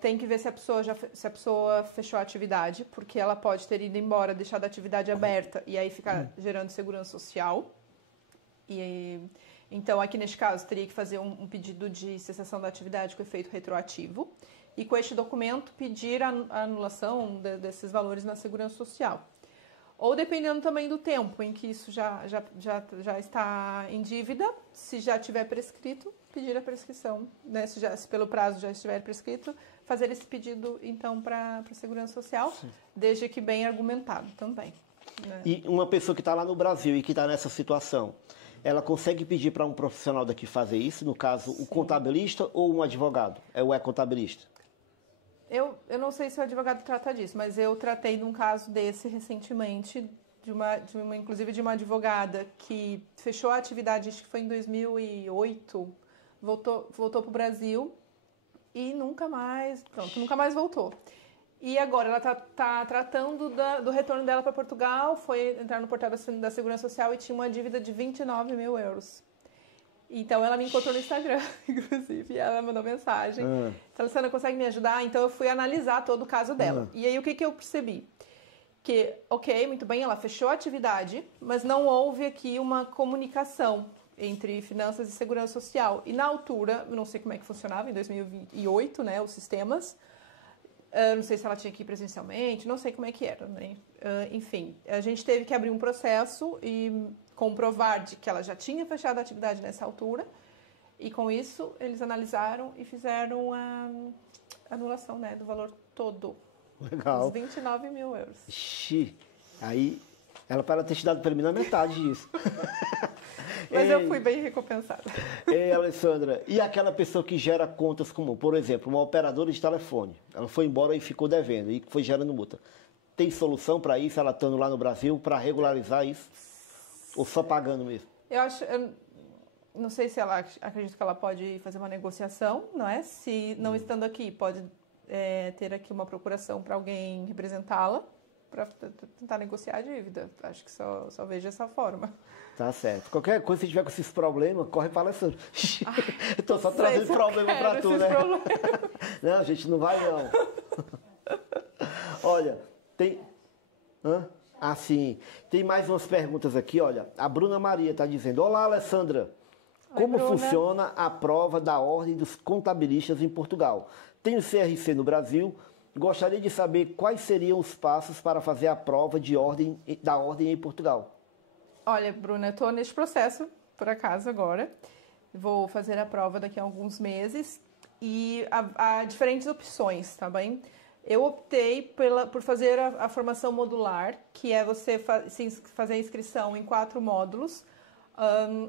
tem que ver se a pessoa fechou a atividade, porque ela pode ter ido embora, deixado a atividade aberta e aí ficar gerando segurança social. Então, aqui neste caso, teria que fazer um pedido de cessação da atividade com efeito retroativo e com este documento pedir a anulação desses valores na segurança social. Ou dependendo também do tempo em que isso já está em dívida, se já tiver prescrito, pedir a prescrição, né? Se pelo prazo já estiver prescrito, fazer esse pedido, então, para a Segurança Social, desde que bem argumentado também. Né? E uma pessoa que está lá no Brasil e que está nessa situação, ela consegue pedir para um profissional daqui fazer isso? No caso, o contabilista ou um advogado? É contabilista? Eu não sei se o advogado trata disso, mas eu tratei de um caso desse recentemente, inclusive de uma advogada que fechou a atividade, acho que foi em 2008, voltou para o Brasil e nunca mais voltou. E agora ela está tratando do retorno dela para Portugal, foi entrar no portal da Segurança Social e tinha uma dívida de 29 mil euros. Então ela me encontrou no Instagram, inclusive, e ela mandou mensagem. Alessandra, consegue me ajudar? Então eu fui analisar todo o caso dela. E aí o que eu percebi? Que, ok, muito bem, ela fechou a atividade, mas não houve aqui uma comunicação entre finanças e segurança social. E na altura, eu não sei como é que funcionava, em 2008, né, os sistemas, não sei se ela tinha que ir presencialmente, não sei como é que era, né? Enfim, a gente teve que abrir um processo e comprovar de que ela já tinha fechado a atividade nessa altura, e com isso eles analisaram e fizeram a anulação, né, do valor todo. Legal. Os 29 mil euros. Ixi, aí ela para ter te dado pelo menos a metade disso. Mas eu fui bem recompensada. Ei, Alessandra, e aquela pessoa que gera contas comum? Por exemplo, uma operadora de telefone. Ela foi embora e ficou devendo e foi gerando multa. Tem solução para isso, ela estando lá no Brasil, para regularizar isso? Ou só pagando mesmo? Eu não sei se ela, acredito que ela pode fazer uma negociação, não é? Se não estando aqui, pode ter aqui uma procuração para alguém representá-la, para tentar negociar a dívida. Acho que só vejo essa forma. Tá certo. Qualquer coisa, se tiver com esses problemas, corre para a Alessandra. Estou só trazendo problema para tu, né? Não, a gente não vai, não. Olha, tem... sim. Tem mais umas perguntas aqui, olha. A Bruna Maria está dizendo: olá, Alessandra. Como funciona a prova da Ordem dos Contabilistas em Portugal? Tenho CRC no Brasil. Gostaria de saber quais seriam os passos para fazer a prova da ordem em Portugal. Olha, Bruna, eu estou neste processo, por acaso, agora. Vou fazer a prova daqui a alguns meses e há diferentes opções, tá bem? Eu optei por fazer a formação modular, que é você fazer a inscrição em 4 módulos,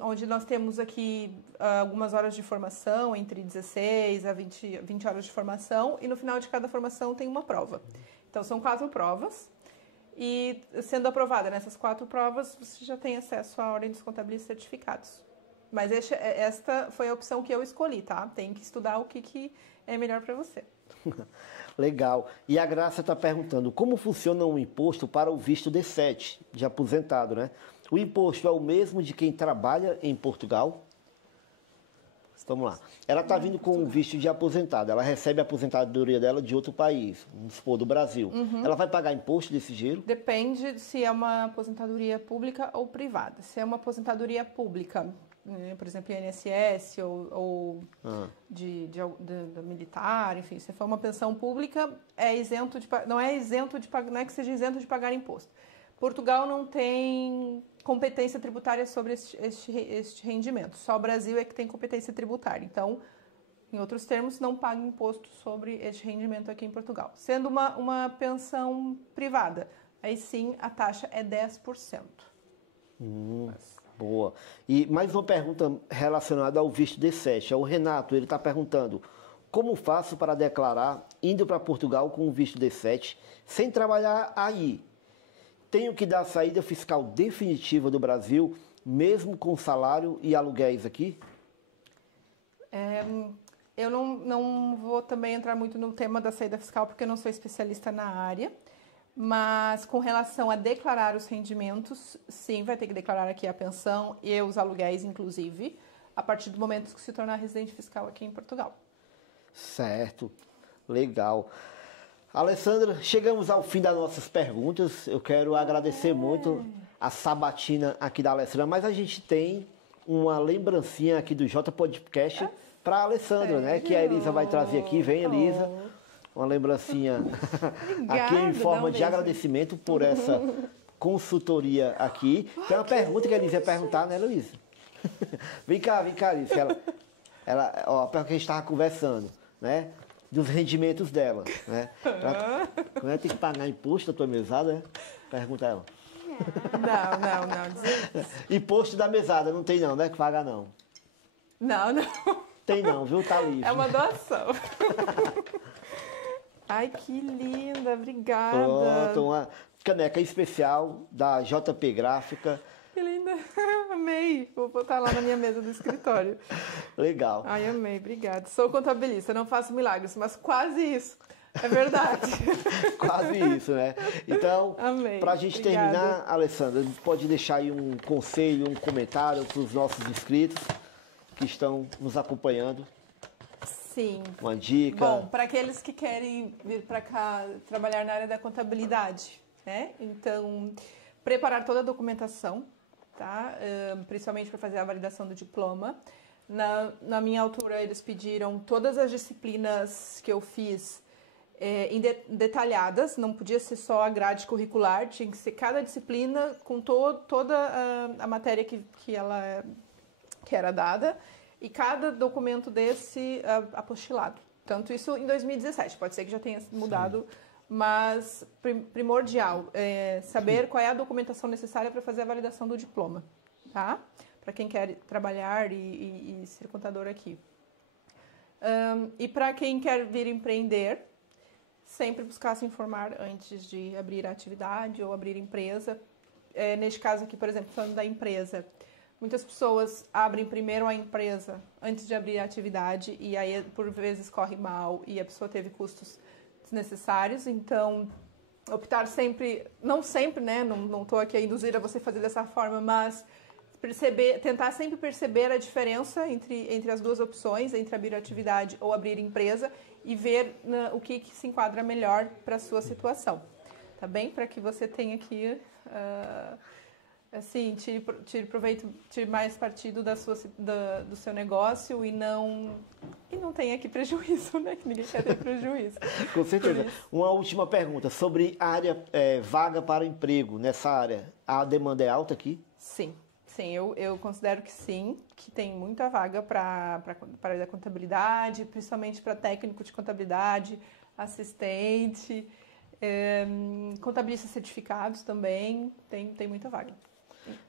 onde nós temos aqui algumas horas de formação, entre 16 a 20 horas de formação, e no final de cada formação tem uma prova. Então, são 4 provas, e sendo aprovada nessas 4 provas, você já tem acesso à Ordem dos Contabilistas Certificados. Mas esta foi a opção que eu escolhi, tá? Tem que estudar o que é melhor para você. Legal. E a Graça está perguntando: como funciona um imposto para o visto D7, de aposentado, né? O imposto é o mesmo de quem trabalha em Portugal? Vamos lá. Ela está vindo com um visto de aposentado. Ela recebe a aposentadoria dela de outro país, vamos supor, do Brasil. Ela vai pagar imposto desse dinheiro? Depende se é uma aposentadoria pública ou privada. Se é uma aposentadoria pública, por exemplo, INSS ou de militar, enfim, se for uma pensão pública, não é que seja isento de pagar imposto. Portugal não tem competência tributária sobre este rendimento. Só o Brasil é que tem competência tributária. Então, em outros termos, não paga imposto sobre este rendimento aqui em Portugal. Sendo uma pensão privada, aí sim a taxa é 10%. Boa. E mais uma pergunta relacionada ao visto D7. É o Renato, ele está perguntando: como faço para declarar indo para Portugal com o visto D7 sem trabalhar aí? Tenho que dar a saída fiscal definitiva do Brasil, mesmo com salário e aluguéis aqui? Eu não vou também entrar muito no tema da saída fiscal, porque eu não sou especialista na área. Mas com relação a declarar os rendimentos, sim, vai ter que declarar aqui a pensão e os aluguéis, inclusive, a partir do momento que se tornar residente fiscal aqui em Portugal. Certo. Legal. Alessandra, chegamos ao fim das nossas perguntas. Eu quero agradecer muito a sabatina aqui da Alessandra, mas a gente tem uma lembrancinha aqui do J Podcast para a Alessandra, né? Que a Elisa vai trazer aqui. Vem, Elisa. Uma lembrancinha aqui em forma de agradecimento por essa consultoria aqui. Tem uma pergunta que a Elisa ia perguntar, né, Luísa? Vem cá, Elisa. ela, ó, para que a gente estava conversando, né? Dos rendimentos dela, né? Quando ela tem que pagar imposto da tua mesada, né? Pergunta ela. Não. Imposto da mesada, não tem não, né? Que pagar não. Não. Tem não, viu? Tá livre. É uma doação. Ai, que linda, obrigada. Pronto, uma caneca especial da JP Gráfica. Que linda, amei. Vou botar lá na minha mesa do escritório. Legal. Ai, amei, obrigada. Sou contabilista, não faço milagres, mas quase isso. É verdade. Quase isso, né? Então, para a gente terminar, Alessandra, a gente pode deixar aí um conselho, um comentário para os nossos inscritos que estão nos acompanhando? Sim. Uma dica? Bom, para aqueles que querem vir para cá trabalhar na área da contabilidade, né? Então, preparar toda a documentação, tá? Principalmente para fazer a validação do diploma. Na minha altura, eles pediram todas as disciplinas que eu fiz detalhadas, não podia ser só a grade curricular, tinha que ser cada disciplina com toda a matéria que era dada e cada documento desse apostilado. Tanto isso em 2017, pode ser que já tenha mudado, sim, mas primordial é saber qual é a documentação necessária para fazer a validação do diploma, tá? Para quem quer trabalhar e ser contador aqui. E para quem quer vir empreender, sempre buscar se informar antes de abrir a atividade ou abrir empresa. Neste caso aqui, por exemplo, falando da empresa, muitas pessoas abrem primeiro a empresa antes de abrir a atividade e aí, por vezes, corre mal e a pessoa teve custos desnecessários. Então, optar sempre, não sempre, né? Não estou aqui a induzir a você fazer dessa forma, mas tentar sempre perceber a diferença entre as duas opções, entre abrir atividade ou abrir empresa e ver o que se enquadra melhor para a sua situação, tá bem? Para que você tenha aqui, assim, tire proveito, tire mais partido do seu negócio e não tenha aqui prejuízo, né? Que ninguém quer ter prejuízo. Com certeza. Uma última pergunta sobre a área vaga para emprego nessa área. A demanda é alta aqui? Sim. Sim, eu considero que sim, que tem muita vaga para a área da contabilidade, principalmente para técnico de contabilidade, assistente, contabilistas certificados também, tem muita vaga.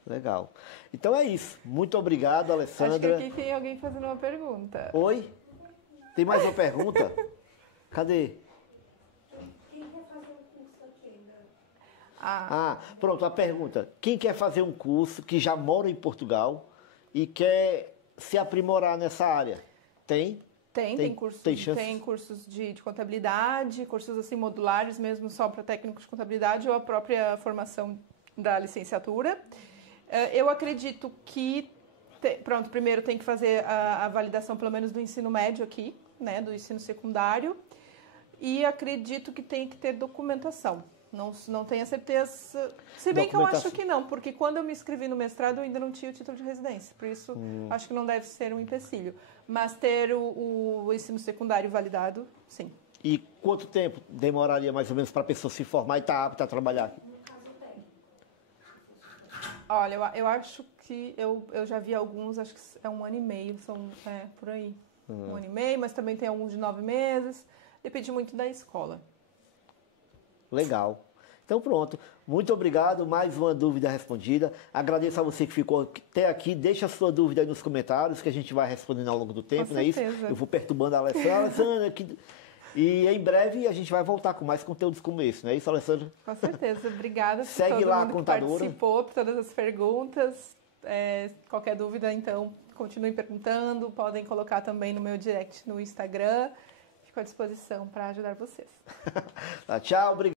Legal. Então é isso. Muito obrigado, Alessandra. Acho que aqui tem alguém fazendo uma pergunta. Oi? Tem mais uma pergunta? Cadê? Pronto, a pergunta. Quem quer fazer um curso, que já mora em Portugal e quer se aprimorar nessa área? Tem cursos, tem cursos de contabilidade, cursos assim modulares mesmo só para técnicos de contabilidade ou a própria formação da licenciatura. Eu acredito que, primeiro tem que fazer a validação pelo menos do ensino médio aqui, né, do ensino secundário, e acredito que tem que ter documentação. Não tenho a certeza, se bem que eu acho que não, porque quando eu me inscrevi no mestrado eu ainda não tinha o título de residência, por isso acho que não deve ser um empecilho. Mas ter o ensino secundário validado, sim. E quanto tempo demoraria mais ou menos para a pessoa se formar e estar apta a trabalhar aqui? Olha, eu acho que eu já vi alguns, acho que é 1 ano e meio, são por aí. 1 ano e meio, mas também tem alguns de 9 meses, depende muito da escola. Legal. Então pronto. Muito obrigado. Mais uma dúvida respondida. Agradeço a você que ficou até aqui. Deixa a sua dúvida aí nos comentários que a gente vai respondendo ao longo do tempo, não é isso? Eu vou perturbando a Alessandra. E em breve a gente vai voltar com mais conteúdos como esse, não é isso, Alessandra? Com certeza. Obrigada por Segue todo lá mundo a contadora. Que participou, por todas as perguntas. Qualquer dúvida, então, continuem perguntando. Podem colocar também no meu direct no Instagram. Fico à disposição para ajudar vocês. Tchau, obrigado.